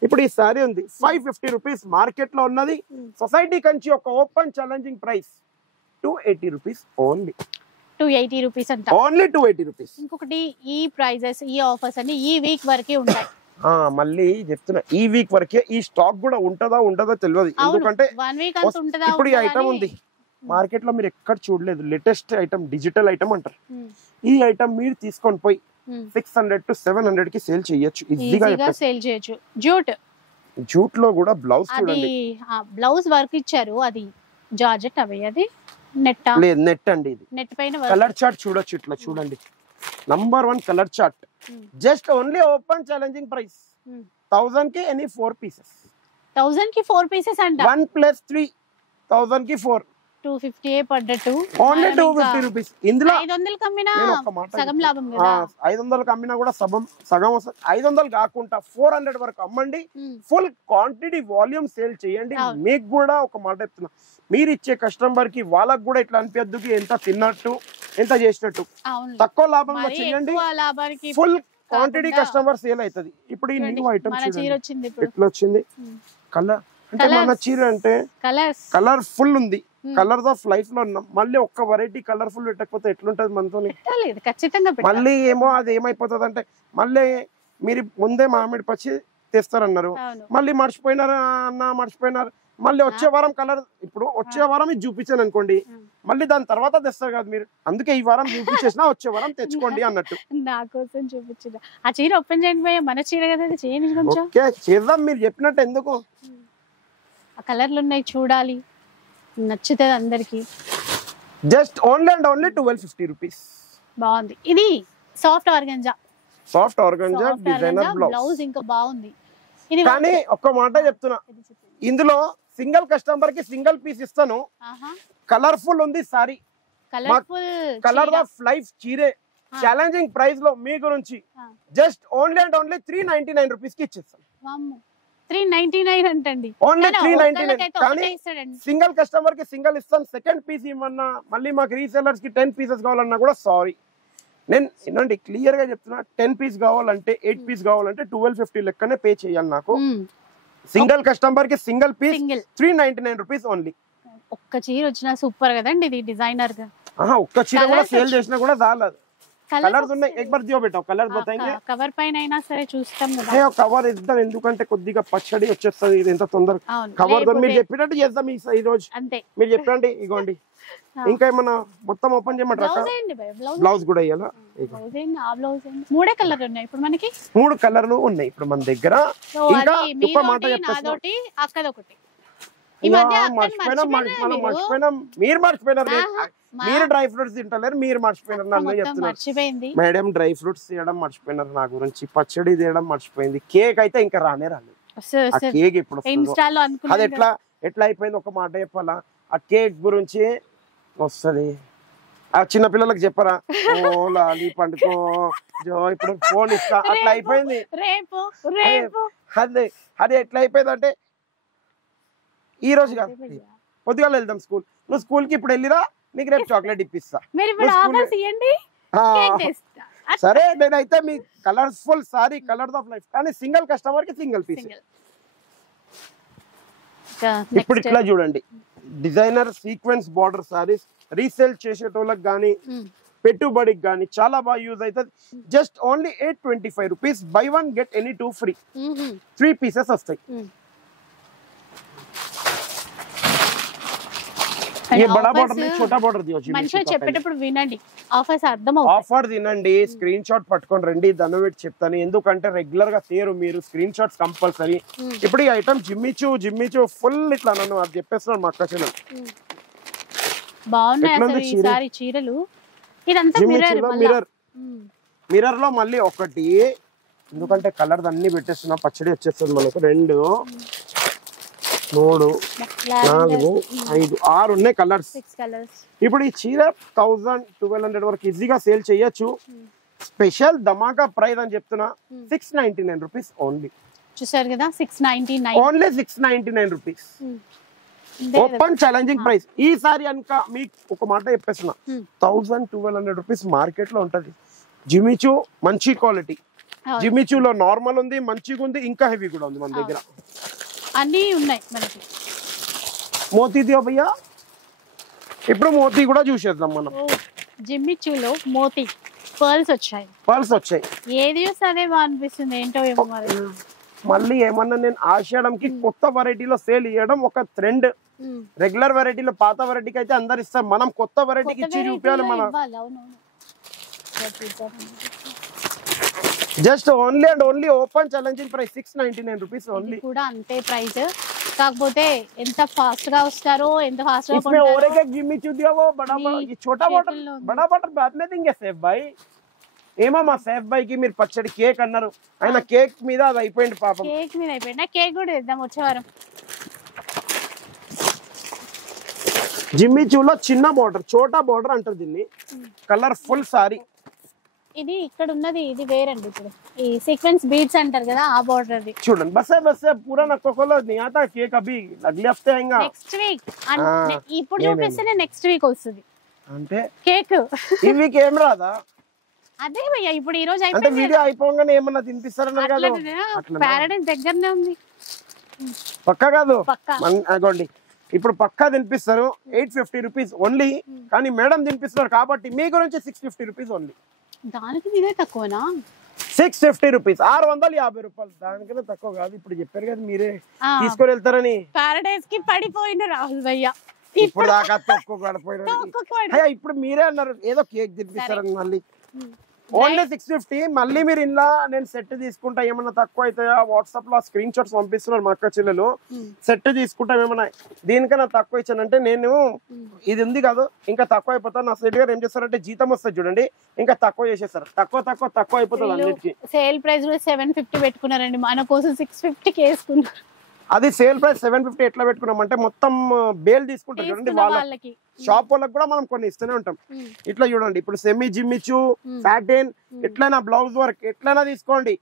ఇప్పుడు ఈ సారీ ఉంది 550 రూపీస్. మార్కెట్ లో ఉన్నది సొసైటీ కంచి ఒక open challenging price 280 rupees only. 280 rupees అంట, ఓన్లీ 280 రూపీస్. ఇంకొకటి ఈ ప్రైజెస్ ఈ ఆఫర్స్ అన్ని ఈ వీక్ వరకే ఉంటాయి. మళ్ళీ చెప్తున్నా ఈ వీక్ వరకే. ఈ స్టాక్ కూడా ఉంటదా ఉండదో తెలియదు, ఎందుకంటే ఇప్పుడు ఈ ఐటమ్ ఉంది మార్కెట్ లో మీరు ఎక్కడ చూడలేదు. లేటెస్ట్ ఐటమ్, డిజిటల్ ఐటమ్ అంటారు. ఈ ఐటమ్ మీరు తీసుకొని పోయి 600 to 700 కి సేల్ చేయొచ్చు, ఈజీగా సేల్ చేయొచ్చు. జూట్ లో కూడా బ్లౌజ్ చూడండి, బ్లౌజ్ వర్క్ ఇచ్చారు. అది జార్జెట్ అవి, అది నెట్ లేదు నెట్ అండి. ఇది నెట్ పైన కలర్ చార్ట్ చూడొచ్చు, ఇట్లా చూడండి. Number 1 colour chart. Just only open challenging price 1000 కి ఎనీ 4 పీసెస్. 1000 కి 4 పీసెస్ అంట. 1 + 3 1000 కి 4 250 పడ్డట్టు. Only 250 rupees. ఇందులో 500 కమ్మినా సగం లాభం కదా. 500 కమ్మినా కూడా సగం వస్తుంది. 500 కాకుండా 400 వరకు అమ్మండి. ఫుల్ క్వాంటిటీ వాల్యూమ్ సేల్ చేయండి. మీకు కూడా ఒక మాట చెప్తున్నా, మీరు ఇచ్చే కస్టమర్ కి వాళ్ళకి కూడా ఇట్లా అనిపించద్దు ఎంత తిన్నట్టు ఎంత చేసినట్టు. తక్కువ లాభంలో చేయండి, ఫుల్ క్వాంటిటీ కస్టమర్ సేల్ అవుతుంది. ఇప్పుడు ఈ న్యూ ఐటమ్ ఎట్లా వచ్చింది కలర్ అంటే మన చీర అంటే కలర్ ఫుల్ ఉంది. కలర్స్ ఆఫ్ లైఫ్ లో ఉన్నాం. మళ్ళీ ఒక్క వెరైటీ కలర్ఫుల్ పెట్టకపోతే ఎట్లుంటది మనతో. మళ్ళీ ఏమో అది ఏమైపోతుంది అంటే, మళ్ళీ మీరు ముందే మామిడి పచ్చి తెస్తారన్నారు, మళ్ళీ మర్చిపోయినారు మళ్ళీ వచ్చే వారం కలర్. ఇప్పుడు వచ్చే వారం ఇది చూపించాను అనుకోండి, మళ్ళీ దాని తర్వాత తెస్తారు కదా మీరు. అందుకే ఈ వారం చూపించేసినా వచ్చే వారం తెచ్చుకోండి అన్నట్టు. నా కోసం చూపించిన ఆ చీర ఓపెన్ చేయండి, మన చీర కదా చేయండి. చేద్దాం మీరు చెప్పినట్టు. ఎందుకు ఆ కలర్లు ఉన్నాయి చూడాలి, నచ్చుతుంది అందరికి. Just only and only 1250 rupees. బాగుంది. ఇది సాఫ్ట్ ఆర్గంజా డిజైనర్ బ్లౌజ్ ఇంకా బాగుంది. కానీ ఒక్క మాట చెప్తున్నా, ఇందులో సింగిల్ కస్టమర్ కి సింగిల్ పీస్ ఇస్తాను. కలర్ఫుల్ ఉంది సారీ, కలర్ ఆఫ్ లైఫ్ చీరే. ఛాలెంజింగ్ ప్రైస్ లో మీ గురించి just only and only 399 rupees కి ఇచ్చేస్తాను. 399 అంటండి, ఓన్లీ 399. కానీ సింగిల్ కస్టమర్ కి సింగిల్ ఇస్తాను. సెకండ్ పీస్ ఇవ్వన్నా, మళ్ళీ మాకు రీసెలర్స్ కి 10 పీసెస్ కావాలన్నా కూడా సారీ. నేను ఏంటంటే క్లియర్ గా చెప్తున్నా, 10 పీస్ కావాలంటే 8 పీస్ కావాలంటే 1250 లెక్కనే పే చేయాలి నాకు. సింగిల్ కస్టమర్ కి సింగిల్ పీస్ 399 రూపీస్ ఓన్లీ. ఒక్క చీర వచ్చినా సూపర్ కదండి. ఇది డిజైనర్ గా ఒక్క చీర కూడా సేల్ చేసినా కూడా చాలదు. కలర్స్ ఉన్నాయి, एक बार दियो बेटा कलर बताएंगे. కవర్ పైన అయినా సరే చూస్తాం కదా. కవర్ ఇద్దాం, ఎందుకంటే కొద్దిగా పచ్చడి వచ్చేస్తుంది. ఇది ఎంత తొందరగా కవర్ తో మీరు చెప్పినట్టు చేద్దాం ఈ రోజు. అంతే మీరు చెప్పండి. ఇగోండి ఇంకా ఏమన్నా మొత్తం ఓపెన్ చేయమంటారా? బ్లౌజ్ కూడా ఇయ్యాలా? మూడే కలర్ ఉన్నాయి ఇప్పుడు మనకి. 3 కలర్లు ఉన్నాయి ఇప్పుడు మన దగ్గర. ఇంకా ఒక మాట చెప్తాను, అక్కదొకటి మర్చిపోయినాం. మీరు మర్చిపోయినారు, మీరు డ్రై ఫ్రూట్స్ తింటలేరు, మీరు మర్చిపోయినారు. నన్ను చెప్తున్నారు మేడం డ్రై ఫ్రూట్స్ తీయడం మర్చిపోయినారు, నా గురించి పచ్చడి తీయడం మర్చిపోయింది. కేక్ అయితే ఇంకా రానే రాలేదు. ఆ కేక్ ఇప్పుడు ఇన్స్టాలో అది ఎట్లా అయిపోయింది ఒక మాట చెప్పాలా, ఆ కేక్ గురించి వస్తుంది. ఆ చిన్న పిల్లలకు చెప్పరా, ఓ లాలి పండుకో జో ఇప్పుడు ఫోన్ ఇస్తా, అట్లా అయిపోయింది. అది ఎట్లా అయిపోయింది అంటే ఈ రోజు కాదు, పొద్దుగాల వెళ్దాం స్కూల్, నువ్వు స్కూల్ కి ఇప్పుడు వెళ్ళిరా, నీకు రేపు చాక్లెట్ ఇప్పిస్తా. సరే నేనైతే మీ colourful sari colours of life, కానీ సింగిల్ కస్టమర్ కి సింగిల్ పీస్. ఇప్పుడు ఇట్లా చూడండి, designer sequence border saris resale చేసేటోళ్ళకి కానీ పెట్టుబడికి కానీ చాలా బాగా యూజ్ అవుతుంది. Just only 825 rupees, buy 1 get any 2 free. 3 pieces వస్తాయి. ये बड़ा बॉर्डर नहीं, छोटा बॉर्डर दियो जी. మంచిగా చెప్పేటప్పుడు వినండి, ఆఫర్స్ అర్థం అవుతుంది. ఆఫర్ తినండి, స్క్రీన్ షాట్ పట్టుకొని రండి, దాన్ని పెట్టి చెప్తాను. ఎందుకంటే రెగ్యులర్ గా తేరు మీరు, స్క్రీన్ షాట్స్ కంపల్సరీ. ఇప్పుడు ఈ ఐటమ్ జిమ్మిచు ఫుల్ ఇట్లా నన్ను అది చెప్పేస్తున్నాను మా అక్క చెల్లెలు. బాగున్నాయి అసలు ఈసారి చీరలు. ఇదంతా మిర్రర్ లో మళ్ళీ ఒకటి, ఎందుకంటే కలర్ అన్ని పెట్టేస్తున్నా, పచ్చడి వచ్చేస్తుంది మనకు. 2 3 4 5 6 ఉన్నాయి కలర్స్. ఇప్పుడు ఈ చీర 1000-1200 వరకు ఈజీగా సేల్ చేయొచ్చు. స్పెషల్ ధమాకా ప్రైస్ అని చెప్తున్నా, 699 రూపీస్ ఓన్లీ. చూసారు కదా, 699 only 699 rupees. Open challenging price. ఈసారి కనుక మీకు ఒక మాట చెప్పేస్తున్నా, 1000-1200 రూపీస్ మార్కెట్ లో ఉంటది. జిమిచూ మంచి క్వాలిటీ, జిమిచూలో నార్మల్ ఉంది, మంచిగా ఉంది, ఇంకా హెవీ కూడా ఉంది మన దగ్గర, అన్ని ఉన్నాయి మనకి. మోతీ దియో భయ్యా, ఇప్పుడు మోతీ కూడా చూసేద్దాం మనం. జిమ్మిచూలో మోతీ పర్ల్స్ వచ్చాయి. ఏది చూస్తే అదే బాగా అనిపిస్తుంది, ఏంటో ఏమో మరి. మళ్ళీ ఏమన్నా నేను ఆషాఢంకి కొత్త వెరైటీలో సేల్ ఇవ్వడం ఒక ట్రెండ్. రెగ్యులర్ వెరైటీలో పాత వెరైటీకి అయితే అందరు ఇస్తారు, మనం కొత్త వెరైటీకి ఇచ్చి చూపించాలి. మనం just only and only open challenging price 699 rupees only. కూడా అంతే ప్రైస్, కాకపోతే ఎంత ఫాస్ట్ గా వస్తారో, ఎంత ఫాస్ట్ గా इसमें और एक जिम्मी दिया वो बड़ा ये छोटा बॉर्डर बाद में देंगे सेफ भाई. ఏమమ్మా సేఫ్ బాయ్ కి మీరు పచ్చడి కేక్ అన్నారు, ఆయన కేక్ మీద అది అయిపోయింది పాపం. కేక్ మీద అయిపోయింది, కేక్ కూడా ఇద్దాం వచ్చే వారం. జిమ్మిచూలో చిన్న బోర్డర్, చోటా బోర్డర్ అంటారు దీన్ని. Colourful sorry. ఇది ఇక్కడ ఉన్నది ఇది వేరండి. ఇప్పుడు ఈ సీక్వెన్స్ బీడ్స్ అంటారు కదా, ఆ బోర్డర్ అది చూడండి. బస్ పూరా నక్కోలో नहीं आता केक अभी अगले हफ्ते आएगा, నెక్స్ట్ వీక్. ఇప్పుడు చూపిస్తేనే నెక్స్ట్ వీక్ వస్తుంది అంటే కేక్. ఈ వీక్ ఏం రాదా? అదే భయ్యా, ఇప్పుడు ఈ రోజు అంటే వీడియో అయిపోగానే ఏమన్నా తినిపిస్తారన్నారు కదా. ప్యారడైస్ దగ్గరనే ఉంది, పక్కా కాదు అగోండి. ఇప్పుడు పక్కా తినిపిస్తారు. 850 రూపీస్ ఓన్లీ, కానీ మేడం తినిపిస్తున్నారు కాబట్టి మీ గురించి 650 రూపీస్ ఓన్లీ. దానికి ఇదే తక్కువనా? 650 రూపీస్, 650 రూపాయలు. దానికన్నా తక్కువ కాదు. ఇప్పుడు చెప్పారు కదా మీరే తీసుకొని వెళ్తారని. ప్యారడైస్ కి పడిపోయిన రాహుల్ భయ్యా, ఇప్పుడు దాకా తక్కువ పడిపోయిన. ఇప్పుడు మీరే అన్నారు ఏదో కేక్ తినిపిస్తారని. మళ్ళీ ఓన్లీ 650. మళ్ళీ మీరు ఇలా నేను సెట్ తీసుకుంటా, ఏమన్నా తక్కువ అయితే వాట్సాప్ లో స్క్రీన్ షాట్స్ పంపిస్తున్నారు మా అక్క చెల్లెలు. సెట్ తీసుకుంటా ఏమన్నా దీనికన్నా తక్కువ ఇచ్చానంటే నేను ఇది ఉంది కాదు, ఇంకా తక్కువ అయిపోతాను. నా సెట్ గారు ఏం చేస్తారంటే జీతం వస్తుంది చూడండి, ఇంకా తక్కువ చేసేస్తారు. తక్కువ అయిపోతుంది అన్నిటికీ. సేల్ ప్రైస్ 750 పెట్టుకున్నారండి, మన కోసం 650 వేసుకున్నారు. అది సేల్ ప్రైస్ 750 ఎట్లా పెట్టుకున్నాం అంటే మొత్తం బేల్ తీసుకుంటారు చూడండి. వాళ్ళకి షాప్ వాళ్ళకి కూడా మనం కొన్ని ఇస్తూనే ఉంటాం. ఇట్లా చూడండి, ఇప్పుడు సెమీ జిమ్మిచు, ప్యాటర్న్, ఎట్లైనా బ్లౌజ్ వర్క్ ఎట్లైనా తీసుకోండి.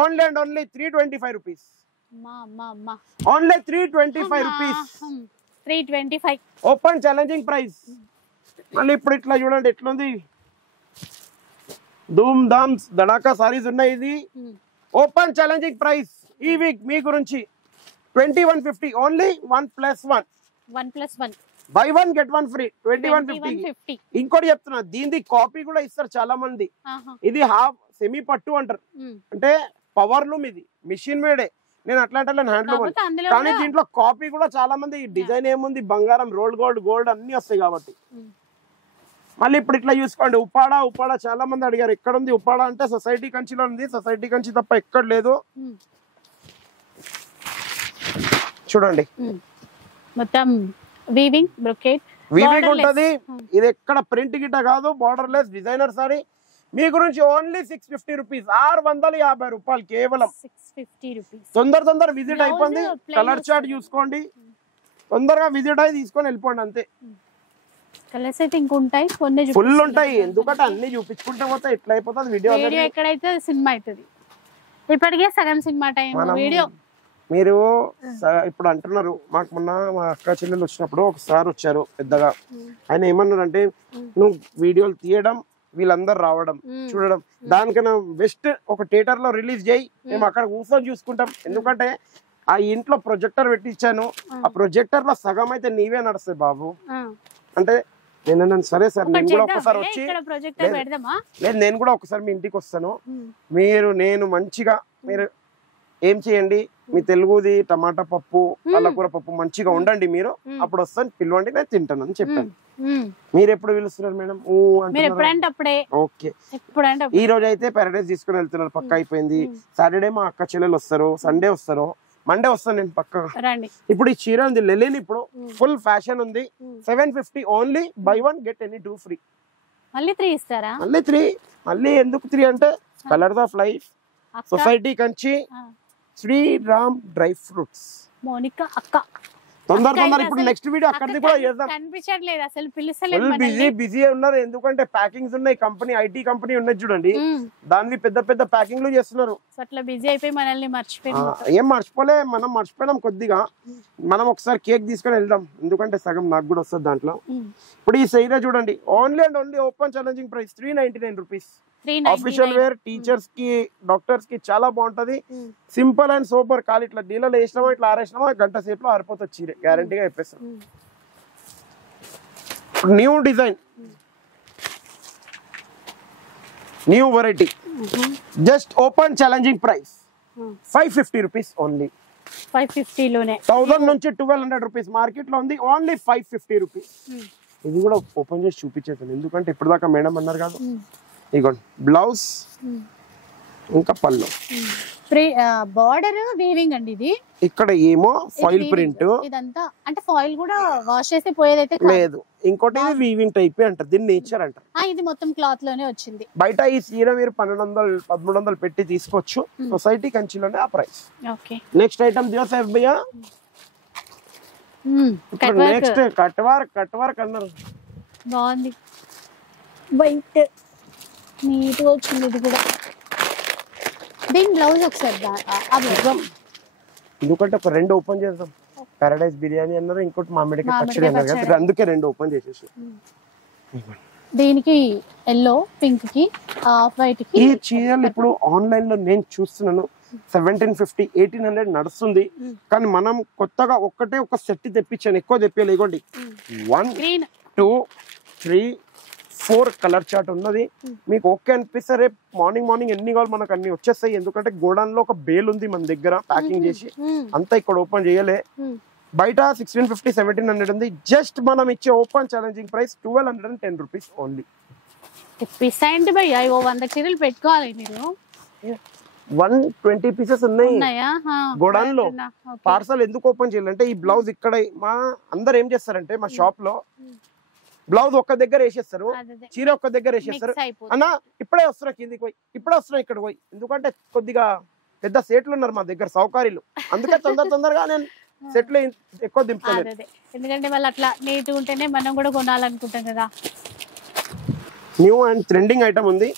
Only and only 325 rupees. Only 325 rupees. 325 open challenging price. మళ్ళీ ఇప్పుడు ఇట్లా చూడండి ఎట్లుంది, ధూమ్ ధామ్స్ దడాకా సారీస్ ఉన్నాయి. ఇది ఓపెన్ ఛాలెంజింగ్ ప్రైస్ ఈ వీక్ మీ గురించి 2150 ఓన్లీ. 1+1 by 1 get 1 free. 2150. ఇంకోటి చెప్తున్నా, దీనికి కాపీ కూడా ఇస్తారు చాలా మంది. ఇది హాఫ్ సెమీ పట్టు అంటారు, అంటే పవర్ లూమ్. ఇది మిషన్ మేడే, నేను అట్లా హ్యాండ్లూమ్. కానీ దీంట్లో కాపీ కూడా చాలా మంది. డిజైన్ ఏముంది, బంగారం, రోల్డ్ గోల్డ్ అన్ని వస్తాయి కాబట్టి. మళ్ళీ ఇప్పుడు ఇట్లా చూసుకోండి, ఉప్పాడ చాలా మంది అడిగారు ఎక్కడ ఉంది ఉప్పాడ అంటే సొసైటీ కంచిలో ఉంది. సొసైటీ కంచి తప్ప ఎక్కడ లేదు. చూడండి మొత్తం వీవింగ్ బ్రొకేట్ ఉంటది. ఇది ఎక్కడ ప్రింట్ గిట్ట కాదు, బార్డర్ లెస్ డిజైనర్ సారీ. మీ గురించి ఓన్లీ 650 రూపీస్, 650 రూపాయలు కేవలం. 650 రూపీస్. తొందర విజిట్ అయిపోయింది. కలర్ చార్ట్ చూసుకోండి, తొందరగా విజిట్ అయి తీసుకొని వెళ్ళిపోండి అంతే. కలర్స్ అయితే ఇంకుంటాయి, కొన్ని ఫుల్ ఉంటాయి, ఎందుకంటే అన్ని చూపించుకుంటే పోతే ఎట్లా అయిపోతుంది వీడియో. ఎక్కడైతే సినిమా అవుతుంది, ఇప్పటికే సగం సినిమా టైం వీడియో. మీరు ఇప్పుడు అంటున్నారు, మాకు మొన్న మా అక్క చెల్లెలు వచ్చినప్పుడు ఒకసారి వచ్చారు పెద్దగా, ఆయన ఏమన్నారంటే నువ్వు వీడియోలు తీయడం, వీళ్ళందరూ రావడం చూడడం, దానికన్నా బెస్ట్ ఒక థియేటర్ లో రిలీజ్ చేయి, మేము అక్కడ కూర్చొని చూసుకుంటాం. ఎందుకంటే ఆ ఇంట్లో ప్రొజెక్టర్ పెట్టించాను, ఆ ప్రొజెక్టర్ లో సగం అయితే నీవే నడుస్తాయి బాబు అంటే నేను సరే సార్ నేను కూడా ఒకసారి వచ్చి, లేదు నేను కూడా ఒకసారి మీ ఇంటికి వస్తాను, నేను మంచిగా మీరు ఏం చేయండి, మీ తెలుగుది టమాటా పప్పు పాలకూర పప్పు మంచిగా ఉండండి, మీరు అప్పుడు వస్తాను పిలవండి, నేను తింటాను అని చెప్పాను. మీరు ఎప్పుడు పిలుస్తున్నారు మేడం? ఓకే, ఈ రోజు అయితే పారడైజ్ తీసుకుని వెళ్తున్నారు, పక్క అయిపోయింది. సాటర్డే మా అక్క చెల్లెలు వస్తారు, సండే వస్తారు, మండే వస్తాను నేను పక్కగా. ఇప్పుడు ఈ చీర ఉంది లెలిన్, ఇప్పుడు ఫుల్ ఫ్యాషన్ ఉంది, 750 only, buy 1 get any 2 free. మళ్ళీ 3 ఇస్తారా? మళ్ళీ 3, మళ్ళీ ఎందుకు 3 అంటే Colours of Life, society Kanchi, Sriram dry fruits. Monika అక్క తొందర ఇప్పుడు నెక్స్ట్ వీడియో అక్కడిది కూడా చేద్దాం. కనిపించట్లేదు అసలు, పిలుస్తలేదు, బిజీ ఉన్నారు, ఎందుకంటే ప్యాకింగ్స్ ఉన్నాయి, కంపెనీ ఐటీ కంపెనీ ఉన్నది చూడండి, దాన్ని పెద్ద ప్యాకింగ్లు చేస్తున్నారు. అట్లా బిజీ అయిపోయి మనల్ని మర్చిపోయాం. ఏం మర్చిపోలే, మనం మర్చిపోయినాం కొద్దిగా. మనం ఒకసారి కేక్ తీసుకొని వెళ్దాం, ఎందుకంటే సగం నాకు కూడా వస్తుంది దాంట్లో. ఇప్పుడు ఈ సైరా చూడండి, only and only open challenging price 399 rupees. Official wear, teachers కి, డాక్టర్స్ కి చాలా బాగుంటది. Simple and super. కాలి ఇట్లా నీళ్ళలో వేసినామా, ఇట్లా ఆరేసినామా, గంట సేపులో ఆరిపోతుంది చీర, గ్యారంటీగా చెప్పేస్తాం. New design, new variety, just open challenging price 550 rupees only. 550 లోనే 1000 నుంచి 1200 రూపీస్ మార్కెట్ లో ఉంది, ఓన్లీ 550 రూపీస్. ఇది కూడా ఓపెన్ చేసి చూపించేస్తాను, ఎందుకంటే ఇప్పుడు దాకా మేడం అన్నారు కాదు. ఇగోండి బ్లౌజ్, ఇంకా పళ్ళు, బార్డర్ వీవింగ్ అండి. ఇది ఇక్కడ ఏమో ఫాయిల్ ప్రింట్, ఇదంతా అంటే ఫాయిల్ కూడా వాష్ చేసి పోయేదైతే లేదు. ఇంకోటి ఇది వీవింగ్ టైప్ అంటారు, దీన్ని నేచర్ అంటారు. ఇది మొత్తం క్లాత్ లోనే వచ్చింది. బయట ఈ చీర మీరు 1200-1300 పెట్టి తీసుకోవచ్చు, సొసైటీ కంచిలోనే ఆ ప్రైస్. నెక్స్ట్ ఐటమ్ దియోసేఫ్ భయ్యా, నెక్స్ట్ కట్ వర్క్ అన్నారు, బాగుంది, వైట్ నీట్ గా వచ్చింది. ఇది కూడా దీని బ్లౌజ్ ఒకసారి ఎందుకంటే ఒక 2 ఓపెన్ చేద్దాం. పారడైజ్ బిర్యానీ అన్నారు, ఇంకోటి మామిడికాయ పచ్చడి అన్నారు కదా, అందుకే 2 ఓపెన్ చేసేసి. దీనికి ఎల్లో, పింక్ కి, ఆఫ్ వైట్ కి. ఈ చీరలు ఇప్పుడు ఆన్లైన్ లో నేను చూస్తున్నాను 1750, 1800 నడుస్తుంది. కానీ మనం కొత్తగా ఒక సెట్ తెప్పించాను, ఎక్కువ తెప్పియాలి. ఇగోండి 1 2 3 4 కలర్ చార్ట్ ఉన్నది. మీకు ఓకే అనిపిస్తే రేపు మార్నింగ్ ఎన్ని కావాలి మనకు అన్ని వచ్చేస్తాయి. ఎందుకంటే గోడౌన్ లో ఒక బేల్ ఉంది మన దగ్గర, ప్యాకింగ్ చేసి అంతా ఇక్కడ ఓపెన్ చేయలే. బయట 1650, 1700 ఉంది. జస్ట్ మనం ఇచ్చే open challenging price 1210 rupees only. 100 చీరలు పెట్టుకోవాలి మీరు. 120 పీసెస్ ఉన్నాయి గోడౌన్ లో. పార్సల్ ఎందుకు ఓపెన్ చేయాలంటే ఈ బ్లౌజ్ ఇక్కడ మా అందరు ఏం చేస్తారంటే మా షాప్ లో బ్లౌజ్ ఒక్క దగ్గర వేసేస్తారు, చీర ఒక్క దగ్గర వేసేస్తారు. అన్న ఇప్పుడే వస్తున్నా కిందికి పోయి, ఇప్పుడే వస్తున్నా ఇక్కడ పోయి, ఎందుకంటే కొద్దిగా పెద్ద సెట్లు ఉన్నారు మా దగ్గర సౌకర్యాలు, అందుకే తొందరగా నేను సెట్లు ఎక్కువ దింపుతాను. ఎందుకంటే వాళ్ళు అట్లా నీట్ ఉంటేనే మనం కూడా కొనాలనుకుంటాం కదా. న్యూ అండ్ ట్రెండింగ్ ఐటమ్ ఉంది.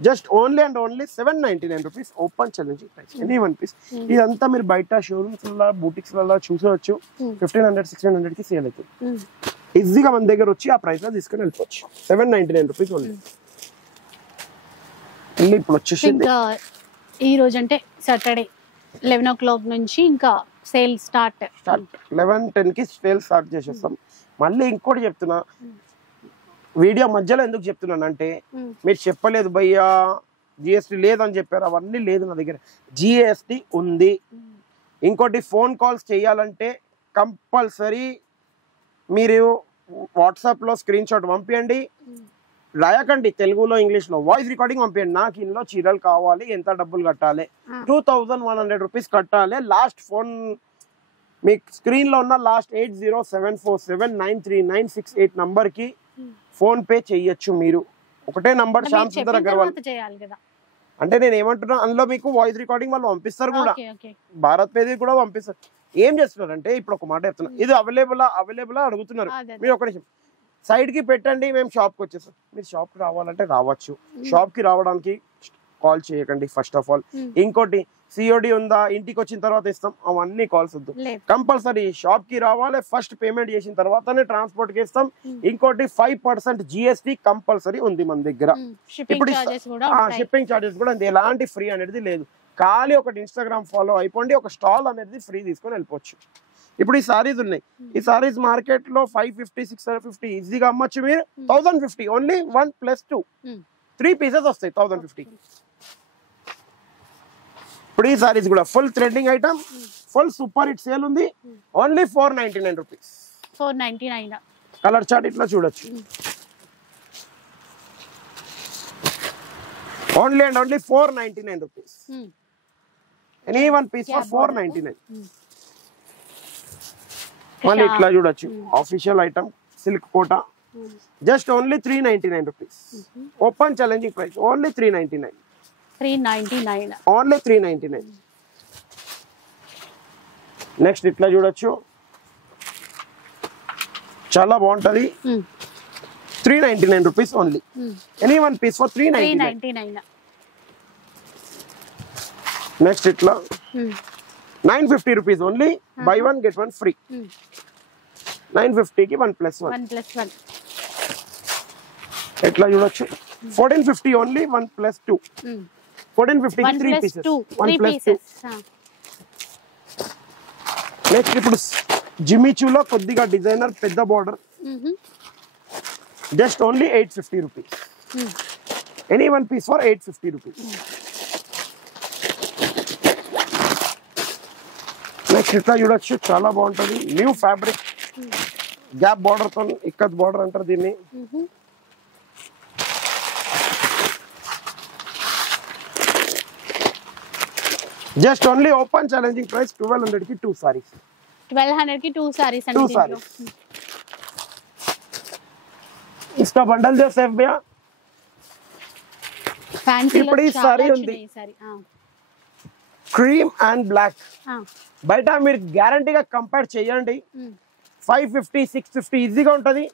Just only and only 799 rupees open challenging price, any 1 piece. ఇదంతా మీరు బయట షోరూమ్స్ బూటిక్స్ వల్ల చూసవచ్చు. 1500, 1600 కి సేల్ అవుతుంది. ఈజీగా మన దగ్గర వచ్చి ఆ ప్రైస్ లో తీసుకుని వెళ్ళిపోవచ్చు. 799 రూపీస్ ఓన్లీ. ఇప్పుడు వచ్చేసింది ఈ రోజు అంటే సాటర్డే 11 o'clock నుంచి ఇంకా సేల్ స్టార్ట్ 11-10 కి సేల్ స్టార్ట్ చేసేస్తాం. మళ్ళీ ఇంకోటి చెప్తున్నా, వీడియో మధ్యలో ఎందుకు చెప్తున్నాను అంటే మీరు చెప్పలేదు భయ్యా జిఎస్టీ లేదని చెప్పారు, అవన్నీ లేదు నా దగ్గర, జిఎస్టీ ఉంది. ఇంకోటి ఫోన్ కాల్స్ చేయాలంటే కంపల్సరీ మీరు వాట్సాప్ లో స్క్రీన్ షాట్ పంపించండి, రాయకండి తెలుగులో ఇంగ్లీష్లో, వాయిస్ రికార్డింగ్ పంపించండి. నాకు ఇందులో చీరలు కావాలి, ఎంత డబ్బులు కట్టాలి, 2100 రూపీస్ కట్టాలి. లాస్ట్ ఫోన్ మీ స్క్రీన్ లో ఉన్న లాస్ట్ 8074793938 నంబర్ కి ఫోన్ పే చెయ్యొచ్చు మీరు. ఒకటే నంబర్ శ్యామ్ సుందర్ అగర్వాల్ చేయాలి కదా. అంటే నేను ఏమంటున్నా, అందులో మీకు వాయిస్ రికార్డింగ్ వాళ్ళు పంపిస్తారు కూడా, భారత్ పేది కూడా పంపిస్తారు. ఏం చేస్తున్నారు అంటే, ఇప్పుడు ఒక మాట చెప్తున్నా, ఇది అవైలబుల్ అడుగుతున్నారు. మీరు ఒక నిమిషం సైడ్ కి పెట్టండి, మేము షాప్ కి వచ్చేస్తాం. మీరు షాప్ కి రావాలంటే రావచ్చు. షాప్ కి రావడానికి కాల్ చేయకండి ఫస్ట్ ఆఫ్ ఆల్. ఇంకోటి సిఓడి ఉందా, ఇంటికి వచ్చిన తర్వాత ఇస్తాం, అవన్నీ కాల్స్ వద్దు. కంపల్సరీ షాప్ కి రావాలి, ఫస్ట్ పేమెంట్ చేసిన తర్వాతనే ట్రాన్స్పోర్ట్ కి ఇస్తాం. ఇంకోటి 5% GST కంపల్సరీ ఉంది మన దగ్గర. ఇప్పుడు షిప్పింగ్ చార్జెస్ కూడా ఉంది, ఎలాంటి ఫ్రీ అనేది లేదు. ఖాళీ ఒకటి ఇన్స్టాగ్రామ్ ఫాలో అయిపోండి, ఒక స్టాల్ అనేది ఫ్రీ తీసుకొని వెళ్ళిపోవచ్చు. ఇప్పుడు ఈ సారీస్ ఉన్నాయి, ఈ సారీస్ మార్కెట్ లో 550 650 ఈజీగా అమ్మచ్చు. మీరు 1050 ఓన్లీ 1+2 3 పీసెస్ వస్తాయి 1050. ఇప్పుడు ఈ సారీస్ కూడా full threading item, full super hit sale ఉంది. Only 499 rupees. 499. కలర్ చార్ట్ ఇట్లా చూడొచ్చు. Only and only 499 rupees. Any one piece for 499. మళ్ళీ ఇట్లా చూడొచ్చు, official item silk Kota, just only 399 rupees. Open challenging price only 399. 399. Only 399. Next ఇట్లా చూడొచ్చు, చాలా బాగుంటది. 399 rupees only. Any one piece for 399. Next ఇట్లా 950 rupees only. Buy 1 get 1 free. 950 కి 1+1. ఎట్లా చూడొచ్చు, 1450 ఓన్లీ 1+2. 1450 కి 3 పీసెస్ 1+2. నెక్స్ట్ ఇప్పుడు జిమ్మిచూలో కొద్దిగా డిజైనర్ పెద్ద border, just only 850 rupees. Any one piece for 850 rupees. Next ఇట్లా చూడొచ్చు, చాలా బాగుంటది. న్యూ ఫ్యాబ్రిక్, గ్యాప్ బార్డర్ తో, ఇక్కత్ బార్డర్ అంటారు దీన్ని. Just only open challenging price 1200 కి 2 సారీస్. 1200 కి 2 సారీస్ అండి. 2 సారీస్. इसका बंडल जो सेफ भैया ఫ్యాన్సీ ఇప్పుడు ఈ సారీ ఉంది, క్రీమ్ అండ్ బ్లాక్. బయట మీరు గ్యారంటీగా కంపేర్ చేయండి, 550 650 ఈజీగా ఉంటది.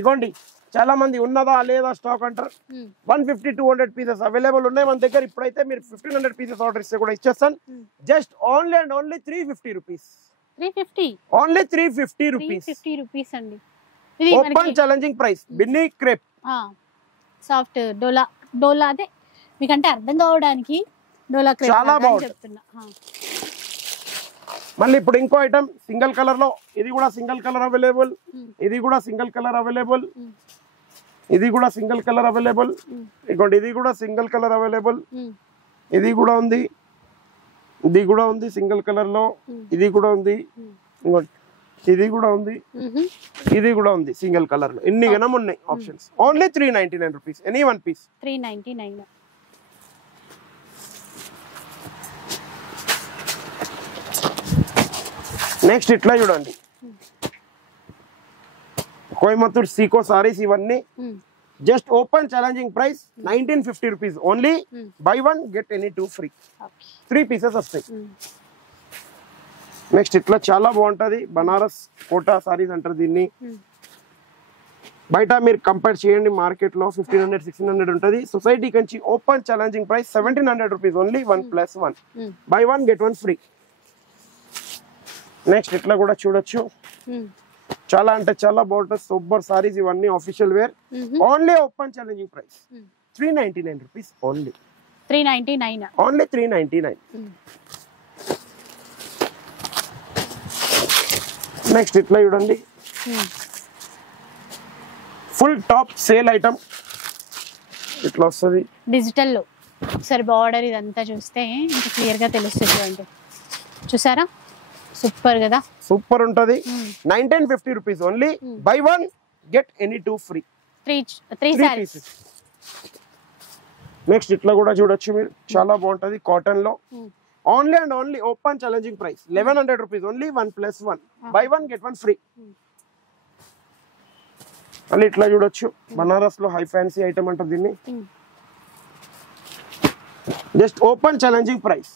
ఇగోండి, చాలా మంది ఉన్నదా లేదా స్టాక్ అంటారు. 150 200 పీసెస్ అవైలబుల్ ఉన్నాయి మన దగ్గర. ఇప్పుడైతే మీరు 1500 పీసెస్ ఆర్డర్ ఇస్తే కూడా ఇచ్చేస్తాను. Just only and only 350 rupees. 350 only 350 rupees. 350 rupees అండి. Open challenging price. Binny crepe, soft డోలా అదే మీకంటే అర్థం కావడానికి డోలా క్రేప్ చాలా బాగుంది చెప్తున్నా. మళ్ళీ ఇప్పుడు ఇంకో ఐటమ్ సింగిల్ కలర్ లో, ఇది కూడా సింగిల్ కలర్ అవైలబుల్, ఇది కూడా సింగిల్ కలర్ అవైలబుల్, ఇది కూడా సింగిల్ కలర్ అవైలబుల్. ఇంకోటి ఇది కూడా సింగిల్ కలర్ అవైలబుల్, ఇది కూడా ఉంది, ఇది కూడా ఉంది సింగిల్ కలర్ లో, ఇది కూడా ఉంది, ఇంకోటి ఇది కూడా ఉంది, ఇది కూడా ఉంది సింగిల్ కలర్ లో. ఎన్ని గణం ఉన్నాయి options. Only 399 rupees. Any one piece 399. Next ఇట్లా చూడండి, కోయంబత్తూర్ సీకో సారీస్ ఇవన్నీ. Just open challenging price 1950 rupees only. Buy 1 get any 2 free. 3 pieces వస్తాయి. నెక్స్ట్ ఇట్లా చాలా బాగుంటది, బనారస్ కోటా సారీస్ అంటారు దీన్ని. బయట మీరు కంపేర్ చేయండి, మార్కెట్ లో 1500 1600 ఉంటది. Society Kanchi open challenging price 1700 rupees only. 1+1. By 1 get 1 free. Next ఇట్లా కూడా చూడొచ్చు, చాలా అంటే చాలా బాగుంటుంది. సూపర్ సారీస్ ఇవన్నీ official wear. Only open challenging price 399 rupees only. 399. Only 399. Next ఇట్లా చూడండి, ఫుల్ టాప్ సేల్ ఐటమ్ ఇట్లా వస్తుంది డిజిటల్ లో. ఒకసారి బార్డర్ ఇదంతా చూస్తే ఇంకా క్లియర్ గా తెలుస్తుంది అంటే. చూసారా, సూపర్ కదా, సూపర్ ఉంటది. 1950 rupees only. Buy 1 get any 2 free. 3 saris. Next ఇట్లా కూడా చూడొచ్చు మీరు, చాలా బాగుంటది కాటన్ లో. Only and only open challenging price 1100 rupees only. 1+1. By 1 get 1 free. మళ్ళీ ఇట్లా చూడొచ్చు బనారస్ లో హై ఫ్యాన్సీ ఐటమ్ అంటారు దీన్ని. Just open challenging price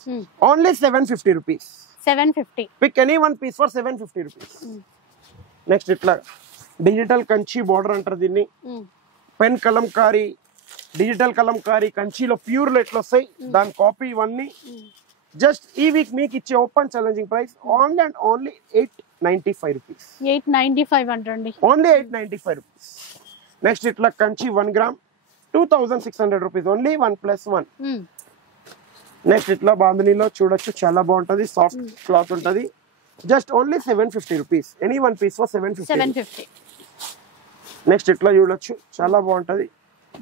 only 750 rupees. 750. Pick any one piece for 750 rupees. Next ఇట్లా డిజిటల్ కంచి బార్డర్ అంటారు దీన్ని. పెన్ కలంకారీ, డిజిటల్ కలంకారీ కంచిలో ప్యూర్ లో ఎట్లా వస్తాయి దాని కాపీ ఇవన్నీ. జస్ట్ ఈ వీక్ మీకు ఇచ్చే open challenging price only and only 895 rupees. 895 అంటండి. Only 895 rupees. నెక్స్ట్ ఇట్లా Kanchi 1 gram 2600 rupees only 1+1. Next ఇట్లా బాంధనీలో చూడొచ్చు చాలా బాగుంటది, సాఫ్ట్ క్లాత్ ఉంటది. Just only 750 rupees. Any one piece for 750. Next ఇట్లా చూడొచ్చు చాలా బాగుంటది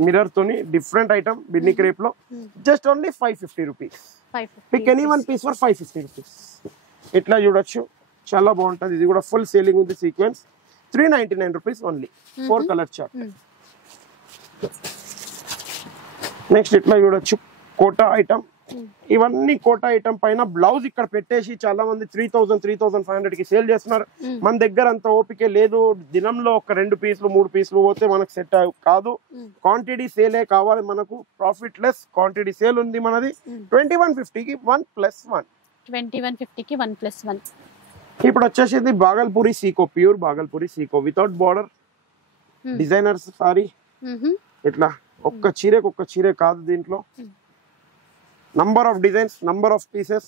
మిర్రర్ తోని డిఫరెంట్ ఐటమ్ బిన్ని క్రేప్ లో. Just only 550 rupees. Pick any one piece for 550 rupees. ఇట్లా చూడొచ్చు చాలా బాగుంటది. ఇది కూడా ఫుల్ సేలింగ్ ఉంది sequence. 399 rupees only. 4 colour chart. Next ఇట్లా చూడొచ్చు కోటా ఐటమ్. ఇవన్నీ కోటా ఐటమ్ పైన బ్లౌజ్ ఇక్కడ పెట్టేసి చాలా మంది 3,000-3,500 కి సేల్ చేస్తున్నారు. మన దగ్గర అంత ఓపిక లేదు. దినంలో ఒక 2 పీసులు 3 పీసులు పోతే మనకు సెట్ కాదు. క్వాంటిటీ సేలే కావాలి మనకు. ప్రాఫిట్ లెస్ క్వాంటిటీ సేల్ ఉంది మనది. 2150కి 1+1. 2150కి 1+1. ఇప్పుడు వచ్చేసింది బాగల్పూరి సీకో, ప్యూర్ బాగల్పూరి సీకో వితౌట్ బార్డర్ డిజైనర్స్ సారీ. ఇట్లా ఒక్క చీరే కాదు దీంట్లో. Number of designs, number of pieces.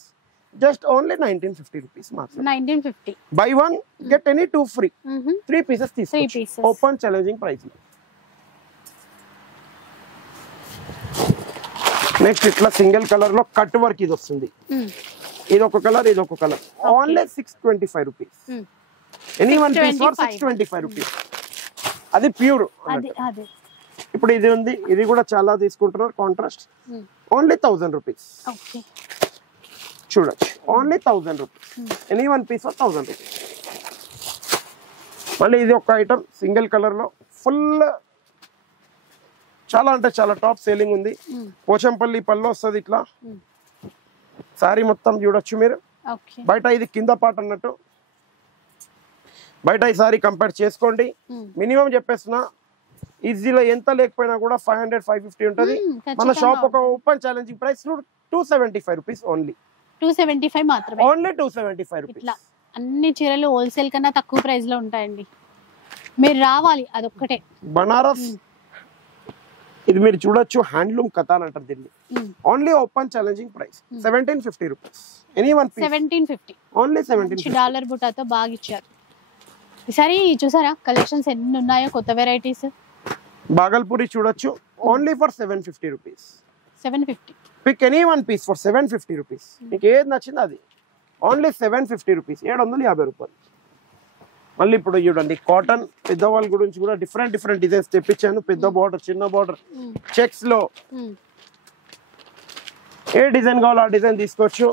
Just only 1950 rupees మాత్రం. 1950. Buy 1 get any 2 free. 3 pieces తీసుకోవచ్చు ఓపెన్ ఛాలెంజింగ్ ప్రైస్ లో. నెక్స్ట్ ఇట్లా సింగిల్ కలర్ లో కట్ వర్క్ ఇది వస్తుంది. ఇది ఒక కలర్, ఇది ఒక colour. Only 625 rupees. Any one piece for 625 rupees. అది ప్యూర్. ఇప్పుడు ఇది ఉంది, ఇది కూడా చాలా తీసుకుంటున్నారు కాంట్రాస్ట్. Only 1000 rupees. చూడొచ్చు only 1000 rupees. Any one piece for 1000 rupees. మళ్ళీ ఇది ఒక ఐటమ్ సింగిల్ కలర్ లో ఫుల్ చాలా అంటే చాలా టాప్ సేలింగ్ ఉంది. పోచంపల్లి పళ్ళు వస్తుంది ఇట్లా. సారీ మొత్తం చూడొచ్చు మీరు. బయట ఇది కింద పార్ట్ అన్నట్టు. బయట ఈ సారీ కంపేర్ చేసుకోండి. మినిమం చెప్పేస్తున్నా ఈజీలో ఎంత లేకపోయినా కూడా 500-550 ఉంటది. మన షాప్ ఒక open challenging price 275 rupees only. 275 మాత్రమే. Only 275 rupees. ఇట్లా అన్ని చీరలు హోల్సేల్ కన్నా తక్కువ ప్రైస్ లో ఉంటాయండి. మీరు రావాలి, అదొక్కటే. బనారస్ ఇది మీరు చూడొచ్చు హ్యాండ్లూమ్ కథాన్ అంటారు దీన్ని. Only open challenging price 1750 rupees. Any one 1750. Only 1750. Dollar బుటాతో బాగా ఇచ్చారు. ఈసారి చూసారా కలెక్షన్స్ ఎన్ని ఉన్నాయో కొత్త వెరైటీస్. బాగల్పూరి చూడొచ్చు only for 750 rupees. 750. Pick any one piece for 750 rupees. మీకు ఏది నచ్చింది అది. Only 750 rupees. 750 రూపాయలు. మళ్ళీ ఇప్పుడు చూడండి కాటన్ పెద్దవాళ్ళ గురించి కూడా డిఫరెంట్ డిజైన్స్ తెప్పించాను. పెద్ద బార్డర్, చిన్న బార్డర్, చెక్స్ లో ఏ డిజైన్ కావాలో ఆ డిజైన్ తీసుకోవచ్చు.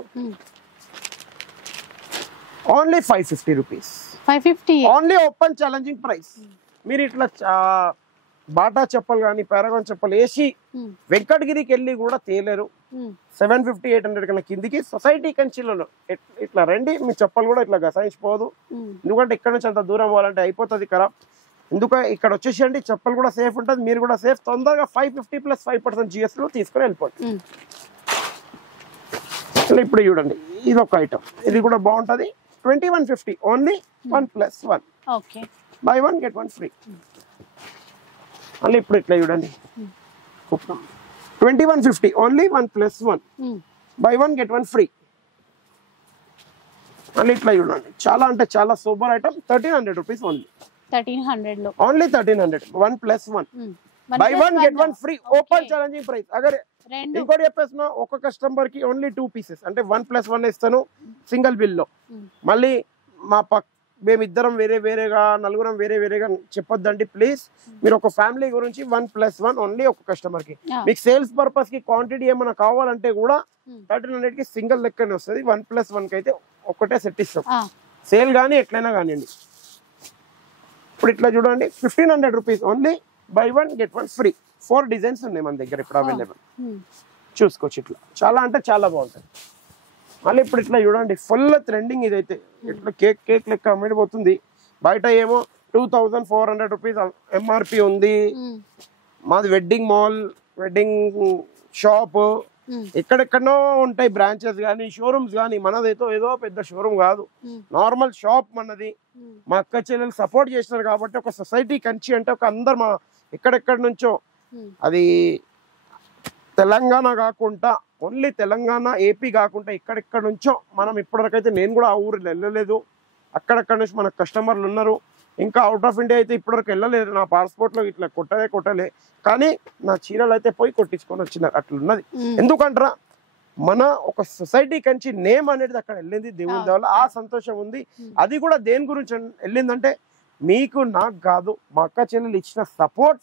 Only 550 rupees. 550. Only open challenging price. మీరు ఇట్లా బాటా చెప్పలు కానీ పారాగాన్ చెప్పలు వేసి వెంకటగిరికి వెళ్ళి కూడా తేలేరు. 750-800 కన్నా కిందికి సొసైటీ కంచిలో ఇట్లా రండి. మీ చెప్పలు కూడా ఇట్లా గసాయించిపోదు. ఎందుకంటే ఇక్కడ నుంచి అంత దూరం పోవాలంటే అయిపోతుంది ఖరాబ్. ఎందుకంటే ఇక్కడ వచ్చేసేయండి, చెప్పలు కూడా సేఫ్ ఉంటుంది, మీరు కూడా సేఫ్. తొందరగా 550 + 5% GST లో తీసుకొని వెళ్ళిపోతుంది. ఇప్పుడు చూడండి ఇది ఒక ఐటమ్, ఇది కూడా బాగుంటది. 2150 ఓన్లీ 1+1. By 1 get 1 free. మళ్ళీ ఇప్పుడు ఇట్లా చూడండి 2150 ఓన్లీ 1+1. By 1 get 1 free. మళ్ళీ ఇట్లా చూడండి చాలా అంటే చాలా సూపర్ ఐటమ్. 1300 rupees only. 1300 లో only 1300. 1+1. By 1 get 1 free. Open challenging price. Agar ఇంకోటి చెప్పేస్తున్నా, ఒక కస్టమర్ కి ఓన్లీ 2 పీసెస్ అంటే 1+1 ఇస్తాను సింగిల్ బిల్ లో. మళ్ళీ మా మేమిద్దరం వేరేగా నలుగురం వేరేగా చెప్పొద్దండి ప్లీజ్. మీరు ఒక ఫ్యామిలీ గురించి 1+1 ఓన్లీ ఒక కస్టమర్ కి. మీకు సేల్స్ పర్పస్ కి క్వాంటిటీ ఏమైనా కావాలంటే కూడా 1300 కి సింగిల్ లెక్కనే వస్తుంది. 1+1 కి అయితే ఒకటే సెట్ ఇస్తాం. సేల్ కానీ ఎట్లయినా కానివ్వండి. ఇప్పుడు ఇట్లా చూడండి 1500 rupees only. Buy 1 get 1 free. 4 designs ఉన్నాయి మన దగ్గర ఇప్పుడు అవైలబుల్. చూసుకోవచ్చు. ఇట్లా చాలా అంటే చాలా బాగుంటుంది. మళ్ళీ ఇప్పుడు ఇట్లా చూడండి ఫుల్ ట్రెండింగ్. ఇదైతే ఇట్లా కేక్ లెక్క అమ్మిడిపోతుంది. బయట ఏమో 2400 రూపీస్ ఎంఆర్పి ఉంది. మాది వెడ్డింగ్ మాల్, వెడ్డింగ్ షాప్, ఎక్కడెక్కడో ఉంటాయి బ్రాంచెస్ కానీ షోరూమ్స్ కానీ. మనదైతే ఏదో పెద్ద షోరూమ్ కాదు, నార్మల్ షాప్ మనది. మా అక్క చెల్లెలు సపోర్ట్ చేస్తున్నారు కాబట్టి ఒక సొసైటీ కంచి అంటే ఒక అందరు మా ఎక్కడెక్కడి నుంచో, అది తెలంగాణ కాకుండా ఓన్లీ తెలంగాణ ఏపీ కాకుండా ఎక్కడెక్కడ నుంచో మనం ఇప్పటివరకైతే నేను కూడా ఆ ఊరు వెళ్ళలేదు. అక్కడక్కడ నుంచి మన కస్టమర్లు ఉన్నారు. ఇంకా అవుట్ ఆఫ్ ఇండియా అయితే ఇప్పటివరకు వెళ్ళలేదు. నా పాస్పోర్ట్లో ఇట్లా కొట్టలే కానీ నా చీరలు అయితే పోయి కొట్టించుకొని వచ్చినారు. అట్లున్నది. ఎందుకంటారా, మన ఒక సొసైటీ కంచి నేమ్ అనేది అక్కడ వెళ్ళింది. దేవుని దేవాల ఆ సంతోషం ఉంది. అది కూడా దేని గురించి వెళ్ళిందంటే మీకు నాకు కాదు, మా అక్క చెల్లెలు ఇచ్చిన సపోర్ట్,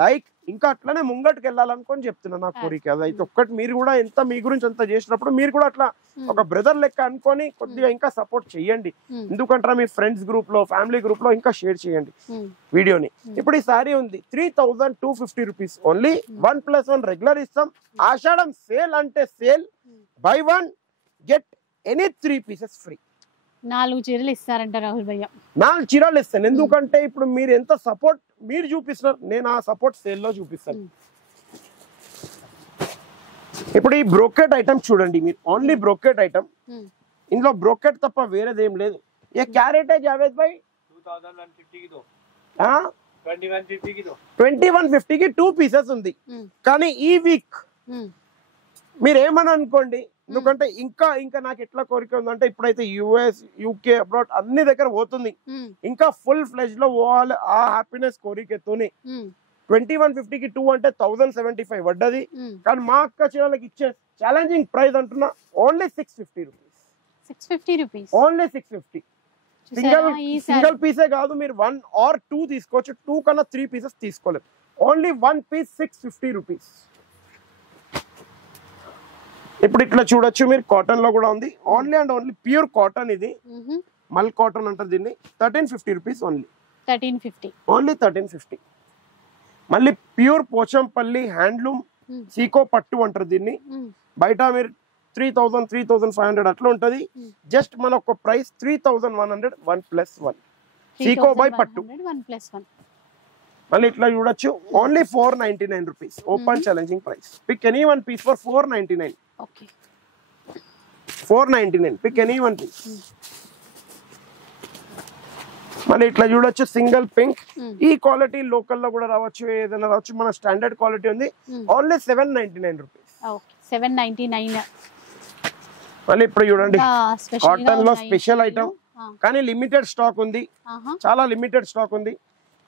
లైక్ ఇంకా అట్లనే ముంగటికి వెళ్ళాలనుకొని చెప్తున్నా. నా కోరిక అదైతే ఒక్కటి. మీరు కూడా ఎంత మీ గురించి అంత చేసినప్పుడు మీరు కూడా అట్లా ఒక బ్రదర్ లెక్క అనుకొని కొద్దిగా ఇంకా సపోర్ట్ చెయ్యండి. ఎందుకంటారా, మీ ఫ్రెండ్స్ గ్రూప్ లో, ఫ్యామిలీ గ్రూప్ లో ఇంకా షేర్ చేయండి వీడియోని. ఇప్పుడు ఈ సారీ ఉంది 3250 రూపీస్ ఓన్లీ. 1+1 రెగ్యులర్ ఇస్తాం. ఆషాఢం సేల్ అంటే sale, by 1 get any 3 pieces free. 4 చీరలు ఇస్తారంట రాహుల్ భయ్య. 4 చీరలు ఇస్తాను. ఎందుకంటే ఇప్పుడు మీరు ఎంత సపోర్ట్ మీరు చూపిస్తున్నారు, నేను ఆ సపోర్ట్ సేల్ లో చూపిస్తాను. ఇప్పుడు ఈ బ్రోకెట్ ఐటమ్ చూడండి మీరు, ఓన్లీ బ్రోకెట్ ఐటమ్. ఇందులో బ్రోకెట్ తప్ప వేరేది ఏం లేదు. ఏ క్యారెట్ జావేద్ భాయ్ 2150 కి 2 పీసెస్ ఉంది. కానీ ఈ వీక్ మీరు ఏమని అనుకోండి, ఎందుకంటే ఇంకా నాకు ఎట్లా కోరిక ఉందంటే ఇప్పుడైతే యుఎస్, యూకే, అబ్రాడ్ అన్ని దగ్గర పోతుంది. ఇంకా ఫుల్ ఫ్లెజ్ లో పోవాలి ఆ హ్యాపీనెస్ కోరికతోనే. 2150 కి 2 అంటే 1075 పడ్డది. కానీ మా అక్క చీరలకు ఇచ్చే ఛాలెంజింగ్ ప్రైస్ అంటున్నా only 650 rupees. 650 rupees only 650. Single పీసే కాదు, మీరు 1 or 2 తీసుకోవచ్చు. 2 కన్నా 3 పీసెస్ తీసుకోలేదు. Only 1 piece 650 rupees. ఇప్పుడు ఇట్లా చూడొచ్చు మీరు, కాటన్ లో కూడా ఉంది. Only and only pure cotton. ఇది మల్ కాటన్ అంటారు దీన్ని. 1350 రూపీస్ ఓన్లీ. 1350 ఓన్లీ 1350. మళ్ళీ ప్యూర్ పోచంపల్లి హ్యాండ్లూమ్ సీకో పట్టు అంటారు దీన్ని. బయట మీరు 3000, 3500 అట్లా ఉంటది. జస్ట్ మన ఒక ప్రైస్ 3100, 1+1 సీకో బై పట్టు. మళ్ళీ ఇట్లా చూడొచ్చు only 499 rupees. Open challenging price. Pick any one piece for 499. 499. Pick any one piece. మళ్ళీ ఇట్లా చూడొచ్చు సింగిల్ పింక్. ఈ క్వాలిటీ లోకల్ లో కూడా రావచ్చు, ఏదైనా రావచ్చు. మన స్టాండర్డ్ క్వాలిటీ ఉంది. Only 799 rupees. 799. మళ్ళీ ఇప్పుడు చూడండి కాటన్ లో స్పెషల్ ఐటమ్, కానీ లిమిటెడ్ స్టాక్ ఉంది. చాలా లిమిటెడ్ స్టాక్ ఉంది,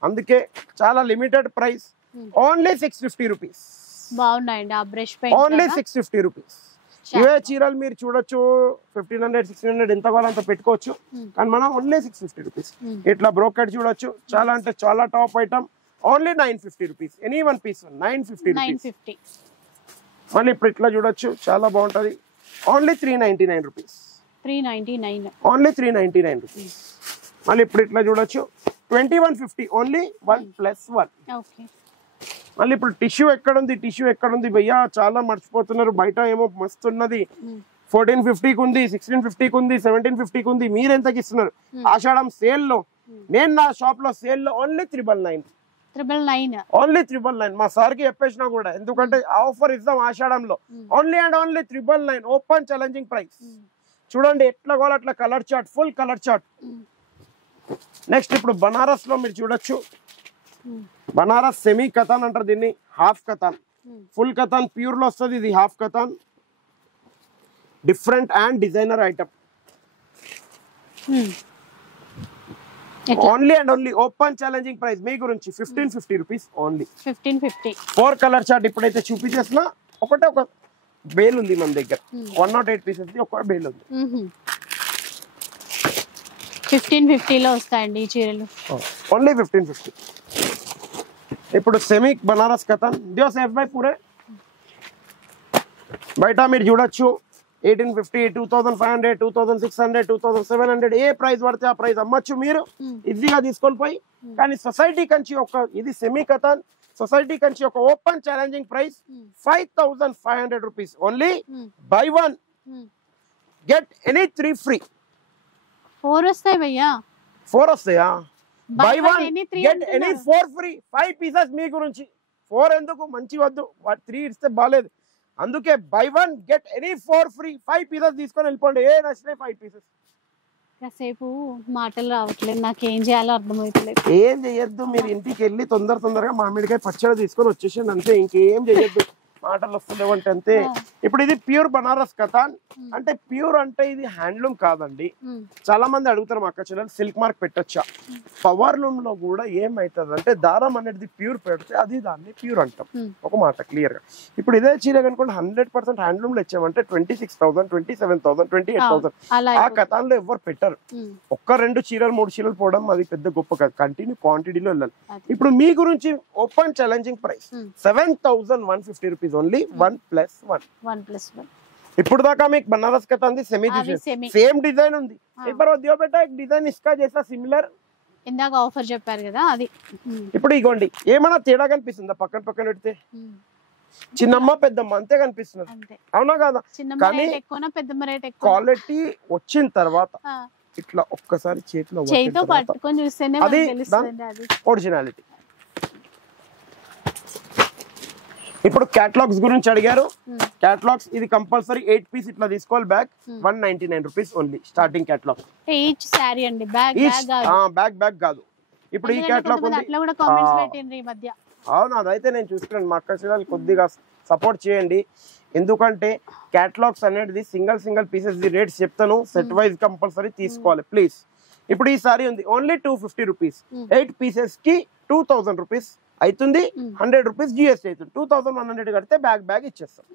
అందుకే చాలా లిమిటెడ్ ప్రైస్. Only 650 rupees. బాగున్నాయండి ఆ బ్రష్ పెయింట్. Only 650 rupees. ఇవే చీరలు మీరు చూడొచ్చు 1500, 1600 ఎంత కావాలంత పెట్టుకోవచ్చు. కానీ మనం ఓన్లీ 650 రూపీస్. ఇట్లా బ్రోకెట్ చూడొచ్చు, చాలా అంటే చాలా top item. Only 950 rupees. Any one piece 950 rupees. మళ్ళీ ఇప్పుడు ఇట్లా చూడొచ్చు, చాలా బాగుంటది. Only 399 rupees. 399. Only 399 rupees. మళ్ళీ ఇప్పుడు ఇట్లా చూడొచ్చు 2150. ఓన్లీ 1+1. మళ్ళీ ఇప్పుడు టిష్యూ ఎక్కడుంది భయ్యా, చాలా మర్చిపోతున్నారు. బయట ఏమో మస్తు ఉన్నది. 1450కి ఉంది, 1650కి ఉంది, 1750కి ఉంది. మీరు ఎంతకి ఇస్తున్నారు? ఆషాఢం సేల్ లో, నేను నా షాప్ లో సేల్ లో ఓన్లీ 999. ఓన్లీ 999. మా సార్ కి చెప్పేసినా కూడా, ఎందుకంటే ఆఫర్ ఇద్దాం ఆషాఢంలో. Only and only 999. Open challenging price. చూడండి ఎట్లా కావాలి అట్లా colour chart, full colour chart. Next ఇప్పుడు బనారస్ లో మీరు చూడొచ్చు, బనారస్ సెమీ కథాన్ అంటారు దీన్ని. Half katan, full katan pure లో వస్తుంది. ఇది half katan, different and designer item. Only and only open challenging price మీ గురించి 1550 రూపీస్ ఓన్లీ. 1550. 4 కలర్ చార్ట్ ఇప్పుడైతే చూపించేసిన. ఒక బేల్ ఉంది మన దగ్గర, 108 పీసెస్ ఒక బేల్ ఉంది. 1550 లో వస్తాయండి ఈ చీరలు. ఓన్లీ 1550. ఇప్పుడు సెమీ బనారస్ కథన్ దియో సేఫ్ బై పూరే. బయట మీరు చూడొచ్చు 1850, 2500, 2600, 2700 ఏ ప్రైస్ పడితే ఆ ప్రైస్ అమ్మచ్చు మీరు ఈజీగా తీసుకొని పోయి. కానీ సొసైటీ కంచి ఒక ఇది సెమీ కథన్, సొసైటీ కంచి ఒక open challenging price 5500 rupees only. Buy 1 get any 3 free. 4 వస్తాయి భయ్యా. 4 వస్తాయా? Buy one get any 4 free. 5 pieces మీ గురించి. 4 ఎందుకు, మంచి వద్దు, 3 ఇస్తే బాలేదు. అందుకే buy one get any 4 free. 5 pieces తీసుకొని వెళ్ళిపోండి. ఏ నచ్చినాయి 5 పీసెస్. కాసేపు మాటలు రావట్లేదు, నాకు ఏం చేయాలో అర్థమవుతలేదు. ఏం చెయ్యొద్దు, మీరు ఇంటికి వెళ్ళి తొందరగా మామిడికాయ పచ్చడి తీసుకొని వచ్చేసింది అంతే, ఇంకేం చెయ్యొద్దు. మాటలు వస్తుండేవంటే అంతే. ఇప్పుడు ఇది ప్యూర్ బనారస్ కథాన్. అంటే ప్యూర్ అంటే ఇది హ్యాండ్లూమ్ కాదండి. చాలా మంది అడుగుతారు మా అక్క చెల్లెలు సిల్క్ మార్క్ పెట్టొచ్చా. పవర్ లూమ్ లో కూడా ఏమైతుంది అంటే దారం అనేది ప్యూర్ పెడితే అది దాన్ని ప్యూర్ అంటాం. ఒక మాట క్లియర్ గా. ఇప్పుడు ఇదే చీర కనుకోండి 100% హ్యాండ్లూమ్ లో ఇచ్చామంటే 26,000, 27,000, 28,000 ఆ కథాన్లో ఎవరు పెట్టరు. 1-2 చీరలు 3 చీరలు పోవడం అది పెద్ద గొప్ప కాదు. కంటిన్యూ క్వాంటిటీలో వెళ్ళాలి. ఇప్పుడు మీ గురించి open challenging price 7,150 rupees only. 1+1. ఇప్పుడు దాకా మీకు బనారస్ కథ ఉంది, సెమీ సేమ్ డిజైన్ ఉంది. ఇప్పుడు దియో బేటా एक डिजाइन इसका जैसा सिमिलर ఇందాక ఆఫర్ చెప్పారు కదా అది. ఇప్పుడు ఇగోండి, ఏమైనా తేడా కనిపిస్తుందా పక్కన పెడితే? చిన్నమ్మ పెద్దమ్మ అంతే కనిపిస్తున్నారు, అవునా కదా? కానీ క్వాలిటీ వచ్చిన తర్వాత ఇట్లా ఒక్కసారి చేతిలో పట్టుకొని చూస్తేనే అది ఒరిజినాలిటీ. ఇప్పుడు క్యాటలాగ్స్ గురించి అడిగారు. క్యాటలాగ్స్ ఇది కంపల్సరీ 8 పీస్ ఇట్లా తీసుకోవాలి. Bag 199 rupees only starting catalogue. Each sorry అండి, బ్యాగ్ కాదు. ఇప్పుడు ఈ క్యాటలాగ్ అవును, అదైతే నేను చూసుకున్నాను. మా అక్క చెల్లెలు కొద్దిగా సపోర్ట్ చేయండి. ఎందుకంటే క్యాటలాగ్స్ అనేది సింగిల్ పీసెస్ రేట్స్ చెప్తాను, సెట్ వైజ్ కంపల్సరీ తీసుకోవాలి ప్లీజ్. ఇప్పుడు ఈ సారీ ఉంది ఓన్లీ 250 రూపీస్. 8 పీసెస్ కి 2000 రూపీస్ అవుతుంది. 100 రూపీస్ జిఎస్టీ అవుతుంది. 2100 కడితే బ్యాగ్ ఇచ్చేస్తాం.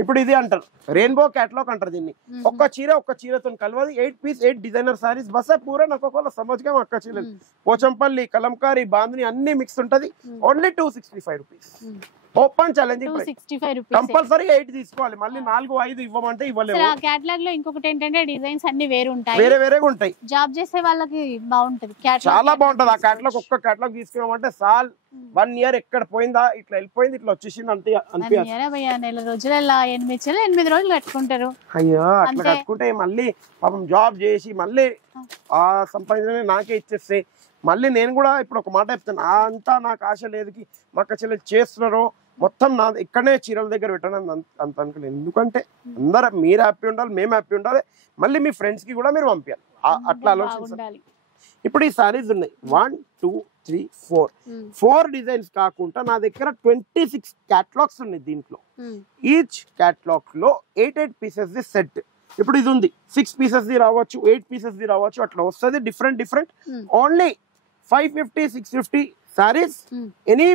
ఇప్పుడు ఇది అంటారు రెయిన్బో క్యాటలాగ్ అంటారు దీన్ని. ఒక్క చీరతో కలవది. 8 పీస్ 8 డిజైనర్ సారీస్ బస్ పూరా నాకు సమజ్గా మా అక్క చీరలు పోచంపల్లి, కలంకారీ, బాందిని అన్ని మిక్స్ ఉంటది. Only 265 rupees. Open challenging compulsory 8 తీసుకోవాలి. మళ్ళీ 4-5 ఇవ్వమంటే ఇవ్వలేము. క్యాటలాగ్ లో ఇంకొకటి ఏంటంటే డిజైన్స్ అన్ని వేరేగా ఉంటాయి. జాబ్ చేసే వాళ్ళకి బాగుంటది, చాలా బాగుంటది. ఆ క్యాటలాగ్ ఒక్క క్యాటలాగ్ తీసుకున్నామంటే సాల్ 1 ఇయర్ ఎక్కడ పోయిందా ఇట్లా వెళ్ళిపోయింది, ఇట్లా వచ్చేసింది అంతే. నెల రోజులు 8 రోజులు కట్టుకుంటారు. అయ్యో అట్లా కట్టుకుంటే మళ్ళీ పాపం జాబ్ చేసి మళ్ళీ ఆ సంపాదించిన నాకే ఇచ్చేస్తే మళ్ళీ నేను కూడా ఇప్పుడు ఒక మాట చెప్తాను, అంతా నాకు ఆశ లేదుకి మా అక్క చెల్లెలు చేస్తున్నారు మొత్తం నా ఇక్కడనే చీరల దగ్గర పెట్టాను అంత అనుకోలేదు. ఎందుకంటే అందరూ మీరు హ్యాపీ ఉండాలి, మేము హ్యాపీ ఉండాలి, మళ్ళీ మీ ఫ్రెండ్స్ కి కూడా మీరు పంపించాలి. అట్లా ఆలోచించాలి. ఇప్పుడు ఈ సారీస్ ఉన్నాయి 1, 2, 3, 4 డిజైన్స్ కాకుండా నా దగ్గర 26 క్యాటలాగ్స్ ఉన్నాయి. దీంట్లో ఈచ్ క్యాటలాగ్ లో 8 పీసెస్ ది సెట్. ఇప్పుడు ఇది ఉంది 6 పీసెస్ ది రావచ్చు, 8 పీసెస్ ది రావచ్చు, అట్లా వస్తుంది different. Only 550, 650 saris any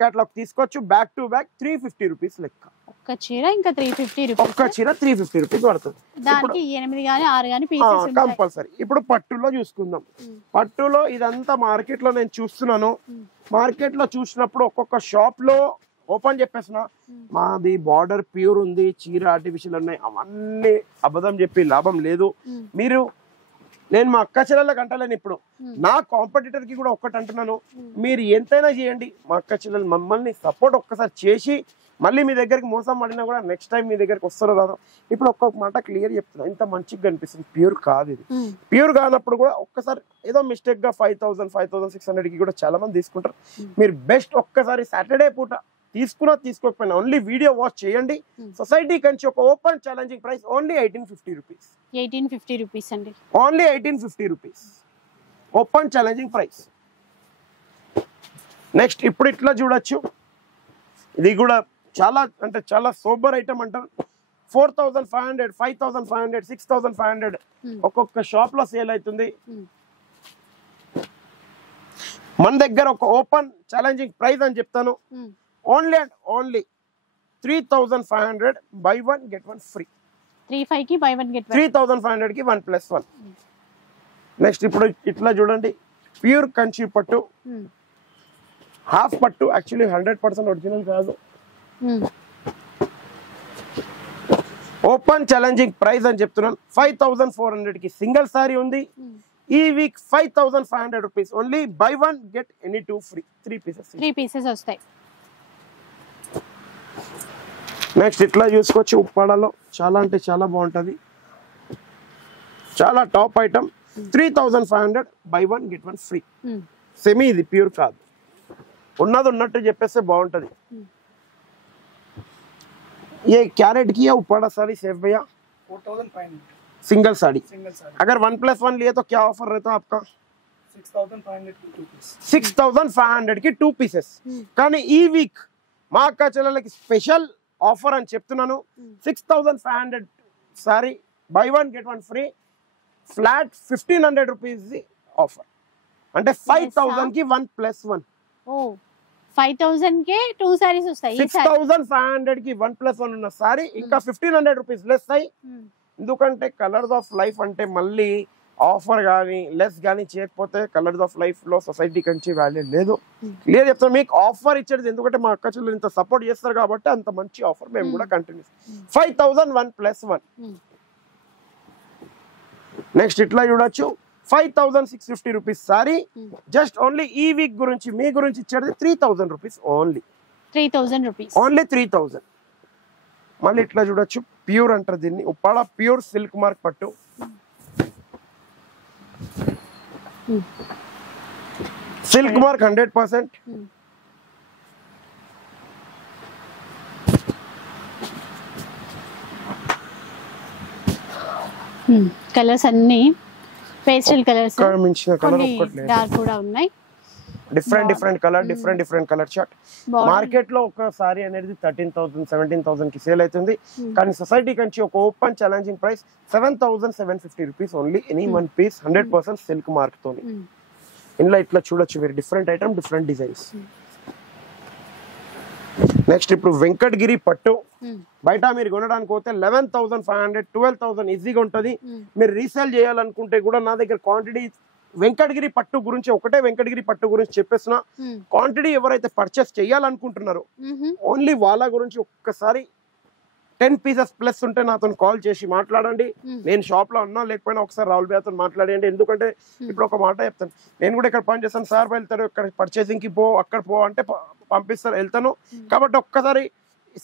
catalogue తీసుకోవచ్చు. బ్యాక్ టు బ్యాక్ 350 రూపీస్ లెక్క. ఒక్క చీర ఇంకా 350 రూపీస్. ఒక్క చీర 350 రూపీస్ పడుతుంది. దానికి 8 గాని 6 గాని పీసెస్ ఉంటాయి కంపల్సరీ. ఇప్పుడు పట్టులో చూసుకుందాం. పట్టులో ఇదంతా మార్కెట్ లో నేను చూస్తున్నాను. మార్కెట్ లో చూసినప్పుడు ఒక్కొక్క షాప్ లో ఓపెన్ చెప్పేసిన మాది బార్డర్ ప్యూర్ ఉంది, చీర ఆర్టిఫిషియల్ ఉన్నాయి, అవన్నీ అబద్ధం చెప్పి లాభం లేదు. నేను మా అక్క చెల్లెళ్ళకి అంటలేను, ఇప్పుడు నా కాంపిటీటర్ కి కూడా ఒక్కటి అంటున్నాను, మీరు ఎంతైనా చేయండి, మా అక్క చెల్లెలు మమ్మల్ని సపోర్ట్ ఒక్కసారి చేసి మళ్ళీ మీ దగ్గరికి మోసం పడినా కూడా నెక్స్ట్ టైం మీ దగ్గరికి వస్తారో రాదో. ఇప్పుడు ఒక్కొక్క మాట క్లియర్ చెప్తున్నా, ఇంత మంచిగా కనిపిస్తుంది, ప్యూర్ కాదు ఇది. ప్యూర్ కానప్పుడు కూడా ఒక్కసారి ఏదో మిస్టేక్ గా 5,000, 5,600 కి కూడా చాలా మంది తీసుకుంటారు. మీరు బెస్ట్ ఒక్కసారి సాటర్డే పూట తీసుకోకపోయినా ఓన్లీ వీడియో వాచ్ చేయండి. సొసైటీ కంచి ఒక open challenging price only 1850 rupees. 1850 rupees అండి, only 1850 rupees open challenging price. Next ఇప్పుడు ఇట్లా చూడొచ్చు, ఇది కూడా చాలా అంటే చాలా సూపర్ ఐటమ్ అంటారు. 4,500, 5,500, 6,500 ఒక్కొక్క షాప్ లో సేల్ అవుతుంది. మన దగ్గర ఒక ఓపెన్ ఛాలెంజింగ్ ప్రైస్ అని చెప్తాను, only and only 3,500 by 1 get 1 free. 35 కి బై 1 గెట్ 1, 3,500 కి 1+1. నెక్స్ట్ ఇప్పుడు ఇట్లా చూడండి, ప్యూర్ కంచి పట్టు, హాఫ్ పట్టు, యాక్చువల్లీ 100% ఒరిజినల్ కాదు. ఓపెన్ ఛాలెంజింగ్ ప్రైస్ అని చెప్తున్నాను. 5,400 కి సింగిల్ సారీ ఉంది. ఈ week 5,500 rupees only. Buy 1 get any 2 free. 3 pieces వస్తాయి. నెక్స్ట్ ఇట్లా చూసుకోవచ్చు, ఉప్పాడలో చాలా అంటే చాలా బాగుంటుంది, చాలా top item. 3500 by 1 get 1 free. Semi ఇది ప్యూర్ కాదు, ఉన్నది ఉన్నట్టు చెప్పేస్తే బాగుంటది. ये कैरेट की है ऊपर साड़ी सेफ भैया 4500 सिंगल साड़ी. सिंगल साड़ी. अगर 1+1 लिए तो क्या ऑफर रहता है आपका? 6500 की 2 पीस. 6500 की 2 పీసెస్. కానీ ఈ వీక్ మా అక్క చెల్లెలకి స్పెషల్ ఆఫర్ అని చెప్తున్నాను. 6500 sorry by 1 get 1 free flat 1500 rupees offer. అంటే 5000 కి 1+1. ఓ 5000 కే 2 సారీస్ వస్తాయి. 6500 కి 1+1 ఉన్న సారీ ఇంకా 1500 రూపీస్ లెస్ అయ్యి. ఎందుకంటే కలర్స్ ఆఫ్ లైఫ్ అంటే మళ్ళీ ఆఫర్ కానీ లెస్ కానీ చేయకపోతే కలర్స్ ఆఫ్ లైఫ్ లో సొసైటీ కంచి వాల్యూ లేదు. క్లియర్ చెప్తాను, మీకు ఆఫర్ ఇచ్చేది ఎందుకంటే మా అక్క చెల్లెలు ఇంత సపోర్ట్ చేస్తారు కాబట్టి అంత మంచి ఆఫర్ మేము కూడా కంటిన్యూ. 5000 1+1. నెక్స్ట్ ఇట్లా చూడొచ్చు 5650 రూపీస్ సారీ. జస్ట్ ఓన్లీ ఈ వీక్ గురించి మీ గురించి ఇచ్చేది 3000 రూపీస్ ఓన్లీ. 3000 rupees only 3000. మళ్ళీ ఇట్లా చూడొచ్చు ప్యూర్ అంటారు దీన్ని, ఉప్పాడ ప్యూర్ సిల్క్ మార్క్ పట్టు. Silk mark 100%. కలర్స్ అన్ని పేస్టల్ కలర్స్, మించిన కలర్ ఒక్కటి లేదు, డార్క్ కూడా ఉన్నాయి. Different colour chart. మార్కెట్ లో ఒక సారీ అనేది 13,000 17,000 కి సేల్ అవుతుంది. కానీ సొసైటీ కంచి ఒక open challenging price 7750 rupees only. Any 1 piece 100% silk mark తోని. ఇందులో ఇట్లా చూడొచ్చు మీరు different item different designs. Next ఇప్పుడు వెంకటగిరి పట్టు. బయట మీరు కొనడానికి పోతే 11,500 12,000 ఈజీగా ఉంటది. మీరు రీసేల్ చేయాలనుకుంటే కూడా నా దగ్గర క్వాంటిటీ వెంకటగిరి పట్టు గురించి ఒకటే వెంకటగిరి పట్టు గురించి చెప్పేస్తున్నా. క్వాంటిటీ ఎవరైతే పర్చేస్ చేయాలనుకుంటున్నారో ఓన్లీ వాళ్ళ గురించి ఒక్కసారి 10 పీసెస్ ప్లస్ ఉంటే నాతో కాల్ చేసి మాట్లాడండి. నేను షాప్ లో ఉన్నా లేకపోయినా ఒకసారి రాహుల్ భయ్యతో మాట్లాడండి. ఎందుకంటే ఇప్పుడు ఒక మాట చెప్తాను, నేను కూడా ఇక్కడ పని చేస్తాను సార్, వెళ్తారు ఇక్కడ పర్చేసింగ్ కి పో అక్కడ పో అంటే పంపిస్తారు, వెళ్తాను. కాబట్టి ఒక్కసారి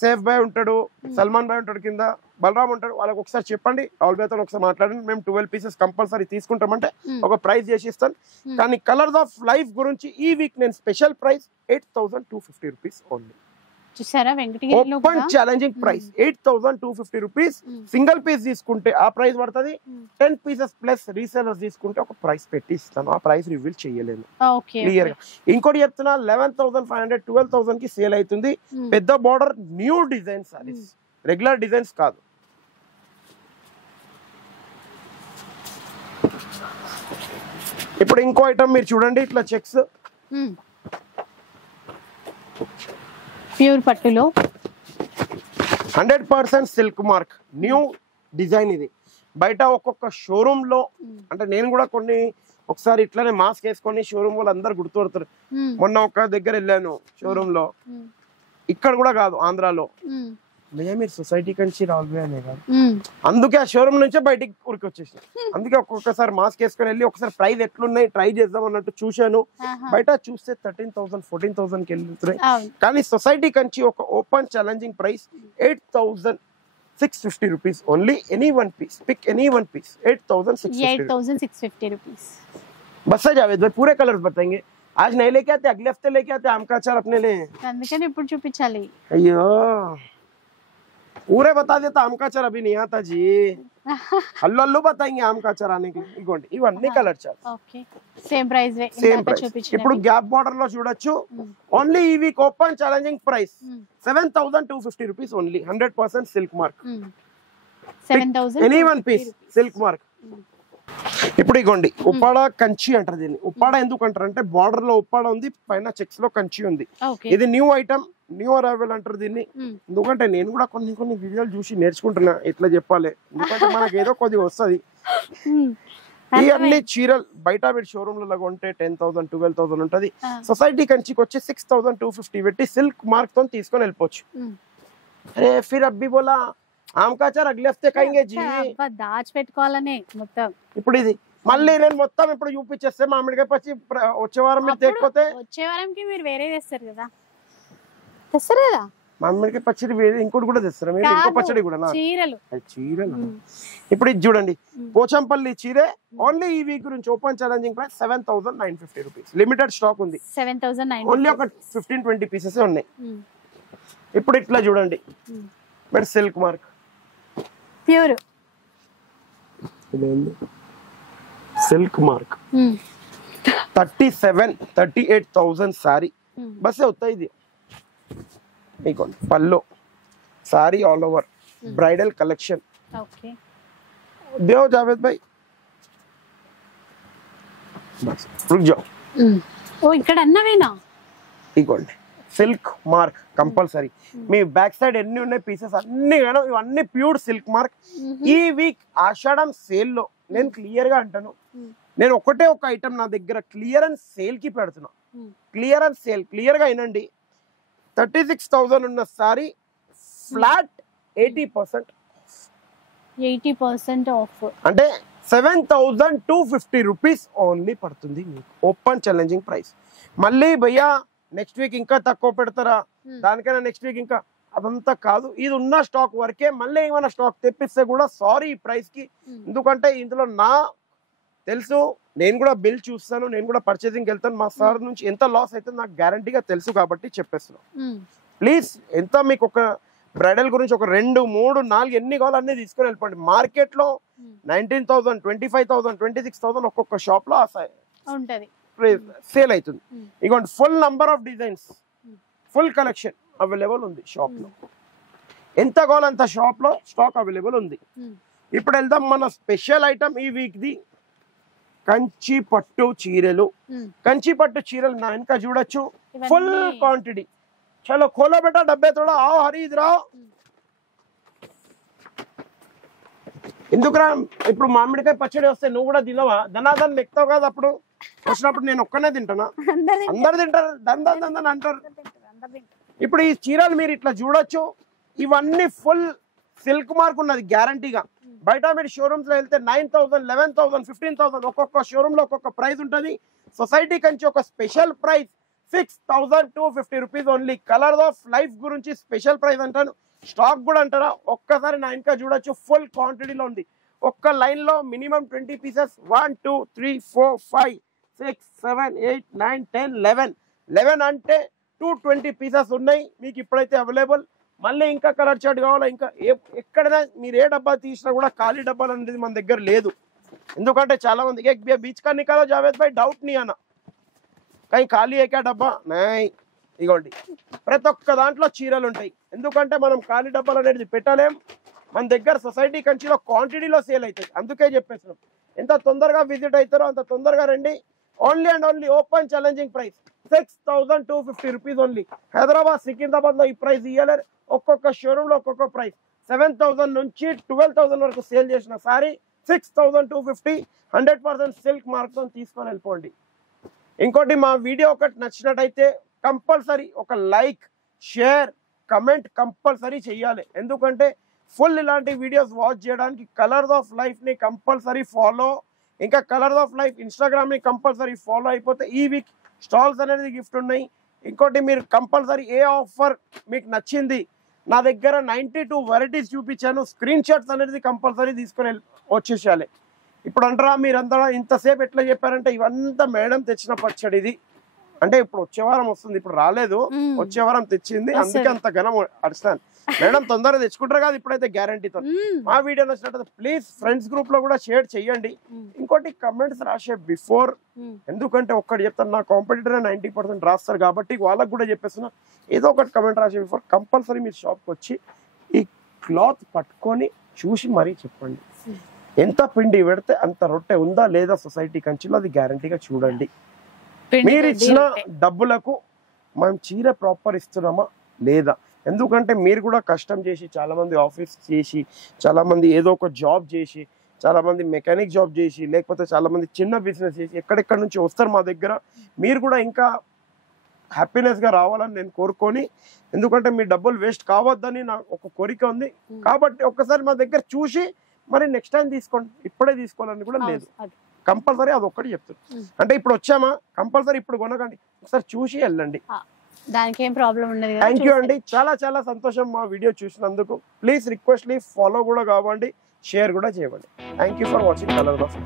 సేఫ్ బాయ్ ఉంటాడు, సల్మాన్ బాయ్ ఉంటాడు, కింద బలరామ్ ఉంటాడు, వాళ్ళకి ఒకసారి చెప్పండి రాహుల్ భయ్యతో ఒకసారి మాట్లాడండి. మేము 12 పీసెస్ కంపల్సరీ తీసుకుంటామంటే ఒక ప్రైస్ చేసి ఇస్తాను. కానీ కలర్స్ ఆఫ్ లైఫ్ గురించి ఈ వీక్ నేను స్పెషల్ ప్రైస్ 8250 రూపీస్ ఓన్లీ. చూసారా వెంకటగిరిలో open challenging price 8250 rupees. Single piece తీసుకుంటే ఆ ప్రైస్ పడుతుంది. 10 పీసెస్ ప్లస్ రీసెలర్స్ తీసుకుంటే ఒక ప్రైస్ పెట్టి ఇస్తాను, ఆ ప్రైస్ రివీల్ చేయలేను క్లియర్ గా. ఇంకోటి చెప్తున్నా 11,500 12,000 కి సేల్ అవుతుంది. పెద్ద border new design saris, regular designs కాదు. ఇప్పుడు ఇంకో ఐటమ్ మీరు చూడండి, ఇట్లా చెక్స్ ప్యూర్ పట్టులో 100% సిల్క్ మార్క్ న్యూ డిజైన్. ఇది బయట ఒక్కొక్క షోరూమ్ లో అంటే నేను కూడా కొన్ని ఒకసారి ఇట్లానే మాస్క్ వేసుకొని షోరూమ్ వాళ్ళు అందరు గుర్తుపడతారు. మొన్న ఒక దగ్గర వెళ్ళాను షోరూమ్ లో, ఇక్కడ కూడా కాదు ఆంధ్రాలో. మీరు సొసైటీ కంచి రావాలి కాదు, అందుకే ఆ షోరూమ్ నుంచే బయటికి ఊరికి వచ్చేసి. అందుకే ఒక్కొక్కసారి మాస్క్ వేసుకొని వెళ్ళి ఒకసారి ప్రైస్ ఎట్లున్నాయి ట్రై చేద్దాం అన్నట్టు చూశాను. బయట చూస్తే 13,000 14,000 కి వెళ్తున్నాయి. కానీ సొసైటీ కంచి ఒక open challenging price 8,650 rupees only. Any 1 piece pick any 1 piece 8,650 rupees. बस है जावेद भाई, पूरे कलर्स बताएंगे. आज नहीं लेके आते, अगले हफ्ते लेके आते आम का अचार अपने लिए. అందుకని ఇప్పుడు చూపించాలి. అయ్యో पूरे बता देता, आम का अचार अभी नहीं आता जी. हल्लो हल्लो बताएंगे आम का अचार आने के. ఇగోండి ఇవన్నీ colour chart. Okay same price వే ఇందాక చూపించాను. ఇప్పుడు గ్యాప్ బార్డర్ లో చూడొచ్చు. ఓన్లీ ఈ week open challenging price 7,250 rupees only. 100% silk mark. 7,000 any 1 piece silk mark. ఇప్పుడు ఇగోండి ఉప్పాడ కంచి అంటారు దీన్ని. ఉప్పాడ ఎందుకు అంటారు అంటే బార్డర్ లో ఉప్పాడ ఉంది, పైన చెక్స్ లో కంచి ఉంది. ఇది న్యూ ఐటమ్, న్యూ అరైవల్ అంటారు దీన్ని. ఎందుకంటే నేను కూడా కొన్ని వీడియోలు చూసి నేర్చుకుంటున్నా ఎట్లా చెప్పాలి. ఎందుకంటే మనకి ఏదో కొద్దిగా వస్తుంది. ఇవన్నీ చీరలు బయట పెట్టి షోరూమ్ లో కొంటే 10,000 12,000 ఉంటది. సొసైటీ కంచికి వచ్చి 6,250 పెట్టి సిల్క్ మార్క్ తో తీసుకొని వెళ్ళిపోవచ్చు. అరే ఫిర్ అబ్బి బోలా ఆమ్ కా అచార్ అగలే హఫ్తే ఖాయేంగే జీ. దాచి పెట్టుకోవాలనే మొత్తం. ఇప్పుడు ఇది మళ్ళీ నేను మొత్తం ఇప్పుడు చూపించేస్తే మామిడికాయ పచ్చి వచ్చే వారం మీరు తెకపోతే వచ్చే వారంకి మీరు వేరే తెస్తారు కదా. తెస్తారు కదా మామిడికాయ పచ్చడి వేరే ఇంకోటి కూడా తెస్తారా మీరు? ఇంకో పచ్చడి కూడా చీరలు. చీరలు ఇప్పుడు ఇది చూడండి, పోచంపల్లి చీరే ఓన్లీ ఈ వీక్ నుంచి open challenging price 7,950 rupees. Limited stock ఉంది, 7,950. ఓన్లీ ఒక 15-20 పీసెస్ ఉన్నాయి. ఇప్పుడు ఇట్లా చూడండి మరి silk mark pure silk mark 37,38,000 sari బస్ అవుతాయి. ఇది మీకు పల్లో sari all over bridal collection. Okay Dev Javed भाई बस रुक जाओ. ఓ ఇక్కడ అన్నవేనా? ఇగోండి సిల్క్ మార్క్ కంపల్సరీ. మీ బ్యాక్ సైడ్ ఎన్ని ఉన్నాయి పీసెస్ అన్ని గాను ఇవన్నీ ప్యూర్ సిల్క్ మార్క్. ఈ వీక్ ఆషాఢం సేల్ లో నేను క్లియర్ గా అంటాను, నేను ఒకటే ఒక ఐటమ్ నా దగ్గర క్లియరెన్స్ సేల్ కి పెడుతున్నా. క్లియరెన్స్ సేల్ క్లియర్ గా వినండి. 36,000 ఉన్న సారీ ఫ్లాట్ 80% ఆఫ్ అంటే 7,250 రూపీస్ ఓన్లీ పడుతుంది మీకు ఓపెన్ ఛాలెంజింగ్ ప్రైస్. మళ్ళీ భయ్యా నెక్స్ట్ వీక్ ఇంకా తక్కువ పెడతారా, దానికైనా నెక్స్ట్ వీక్ ఇంకా, అదంతా కాదు. ఇది ఉన్న స్టాక్ వరకే. మళ్ళీ ఏమైనా స్టాక్ తెప్పిస్తే కూడా సారీ ఈ ప్రైస్ కి. ఎందుకంటే ఇందులో నా తెలుసు, నేను కూడా బిల్ చూస్తాను, నేను కూడా పర్చేసింగ్ వెళ్తాను. మా సార్ నుంచి ఎంత లాస్ అయితే నాకు గ్యారంటీగా తెలుసు కాబట్టి చెప్పేస్తున్నాను. ప్లీజ్ ఎంత మీకు ఒక బ్రైడల్ గురించి ఒక 2, 3, 4 ఎన్ని కావాలో అన్ని తీసుకొని వెళ్ళిపోండి. మార్కెట్ లో 19,000, 25,000, 26,000 ఒక్కొక్క షాప్ లో ఉంటది సేల్ అవుతుంది. ఇగోండి full number of designs, full collection available ఉంది షాప్ లో. ఎంత కావాలంత షాప్ లో స్టాక్ అవైలబుల్ ఉంది. ఇప్పుడు వెళ్దాం మన స్పెషల్ ఐటమ్ ఈ వీక్ ది కంచి పట్టు చీరలు. కంచి పట్టు చీరలు నా వెనక చూడొచ్చు, ఫుల్ క్వాంటిటీ. చలో खोलो बेटा डब्बे थोड़ा, आओ हरी इधर आओ. ఎందుకురా ఇప్పుడు మామిడికాయ పచ్చడి వస్తే నువ్వు కూడా తినవా? దనాదన్ లెక్తావు కదా, అప్పుడు వచ్చినప్పుడు నేను ఒక్కనే తింటానా? అందరు తింటారు, దందని అంటారు. ఇప్పుడు ఈ చీరలు మీరు ఇట్లా చూడొచ్చు, ఇవన్నీ ఫుల్ సిల్క్ మార్క్ ఉన్నది గ్యారంటీగా. బయట మీరు షోరూమ్స్ లో వెళ్తే 9,000, 11,000, 15,000 ఒక్కొక్క షోరూమ్ లో ఒక్కొక్క ప్రైస్ ఉంటుంది. సొసైటీ కంచి ఒక special price 6,250 rupees only. Colour of life గురించి స్పెషల్ ప్రైస్ అంటాను. స్టాక్ కూడా అంటారా? ఒక్కసారి నా ఇంకా చూడొచ్చు, ఫుల్ క్వాంటిటీలో ఉంది. ఒక్క లైన్ లో మినిమం 20 పీసెస్. 1, 2, 3, 4, 5, 6, 7, 8, 9, 10, 11 అంటే 220 పీసెస్ ఉన్నాయి మీకు ఇప్పుడైతే అవైలబుల్. మళ్ళీ ఇంకా కలర్ చార్ట్ కావాలా, ఇంకా ఎక్కడైనా మీరు ఏ డబ్బా తీసినా కూడా ఖాళీ డబ్బాలు అనేది మన దగ్గర లేదు. ఎందుకంటే చాలా మంది బీచ్ కా నికాలో జావేద్ భాయ్ డౌట్ నీ అన్న, కానీ ఖాళీ ఏకా డబ్బా నై. ఇగోండి ప్రతి ఒక్క దాంట్లో చీరలు ఉంటాయి. ఎందుకంటే మనం ఖాళీ డబ్బాలు అనేది పెట్టలేం. మన దగ్గర సొసైటీ కంచిలో క్వాంటిటీలో సేల్ అవుతాయి. అందుకే చెప్పేస్తున్నాం, ఎంత తొందరగా విజిట్ అవుతారో అంత తొందరగా రండి. Only and only open challenging price 6,250 rupees only. Hyderabad Secunderabad లో ఈ ప్రైస్ ఇయ్యలేరు. ఒక్కొక్క షోరూమ్ లో ఒక్కొక్క ప్రైస్. 7,000 నుంచి 12,000 వరకు సేల్ చేసిన సారీ 6,250 100% సిల్క్ మార్క్ తో తీసుకొని వెళ్ళిపోండి. ఇంకోటి, మా వీడియో ఒకటి నచ్చినట్టయితే కంపల్సరీ ఒక లైక్, షేర్, కమెంట్ కంపల్సరీ చెయ్యాలి. ఎందుకంటే ఫుల్ ఇలాంటి వీడియోస్ వాచ్ చేయడానికి కలర్స్ ఆఫ్ లైఫ్ ని కంపల్సరీ ఫాలో, ఇంకా కలర్స్ ఆఫ్ లైఫ్ ఇన్స్టాగ్రామ్ ని కంపల్సరీ ఫాలో అయిపోతే ఈ వీక్ స్టాల్స్ అనేది గిఫ్ట్ ఉన్నాయి. ఇంకోటి, మీరు కంపల్సరీ ఏ ఆఫర్ మీకు నచ్చింది, నా దగ్గర 92 వెరైటీస్ చూపించాను, స్క్రీన్ షాట్స్ అనేది కంపల్సరీ తీసుకొని వచ్చేసేయాలి. ఇప్పుడు అంటారా మీరంతా ఇంతసేపు ఎట్లా చెప్పారంటే, ఇవంతా మేడం తెచ్చిన పచ్చడి ఇది అంటే ఇప్పుడు వచ్చే వారం వస్తుంది, ఇప్పుడు రాలేదు, వచ్చే వారం తెచ్చింది, అందుకే అంత ఘనం అడుస్తాను. మేడం తొందరగా తెచ్చుకుంటారు కదా ఇప్పుడైతే గ్యారంటీతో. మా వీడియో నచ్చినట్టు ప్లీజ్ ఫ్రెండ్స్ గ్రూప్ లో కూడా షేర్ చెయ్యండి. ఇంకోటి, కమెంట్స్ రాసే బిఫోర్, ఎందుకంటే ఒక్కటి చెప్తాను, నా కాంపిటీటర్ 90% రాస్తారు కాబట్టి వాళ్ళకి కూడా చెప్పేస్తున్నా, ఏదో ఒకటి కమెంట్ రాసే బిఫోర్ కంపల్సరీ మీరు షాప్కి వచ్చి ఈ క్లాత్ పట్టుకొని చూసి మరీ చెప్పండి. ఎంత పిండి పెడితే అంత రొట్టె ఉందా లేదా సొసైటీ కంచిలో, అది గ్యారంటీగా చూడండి. మీరు ఇచ్చిన డబ్బులకు మనం చీర ప్రాపర్ ఇస్తున్నామా లేదా? ఎందుకంటే మీరు కూడా కష్టం చేసి, చాలా మంది ఆఫీస్ చేసి, చాలా మంది ఏదో ఒక జాబ్ చేసి, చాలా మంది మెకానిక్ జాబ్ చేసి, లేకపోతే చాలా మంది చిన్న బిజినెస్ చేసి ఎక్కడెక్కడ నుంచి వస్తారు మా దగ్గర. మీరు కూడా ఇంకా హ్యాపీనెస్ గా రావాలని నేను కోరుకొని, ఎందుకంటే మీ డబ్బులు వేస్ట్ కావద్దని నాకు ఒక కోరిక ఉంది. కాబట్టి ఒక్కసారి మా దగ్గర చూసి మరి నెక్స్ట్ టైం తీసుకోండి, ఇప్పుడే తీసుకోవాలని కూడా లేదు. కంపల్సరీ అది ఒక్కటి చెప్తాను. అంటే ఇప్పుడు వచ్చామా కంపల్సరీ ఇప్పుడు కొనకండి, ఒకసారి చూసి వెళ్ళండి. దానికి ఏం ప్రాబ్లం ఉండదు కదా. థ్యాంక్ యూ అండి, చాలా చాలా సంతోషం మా వీడియో చూసినందుకు. ప్లీజ్ రిక్వెస్ట్లీ ఫాలో కూడా కావండి, షేర్ కూడా చేయండి. Thank you for watching colour of.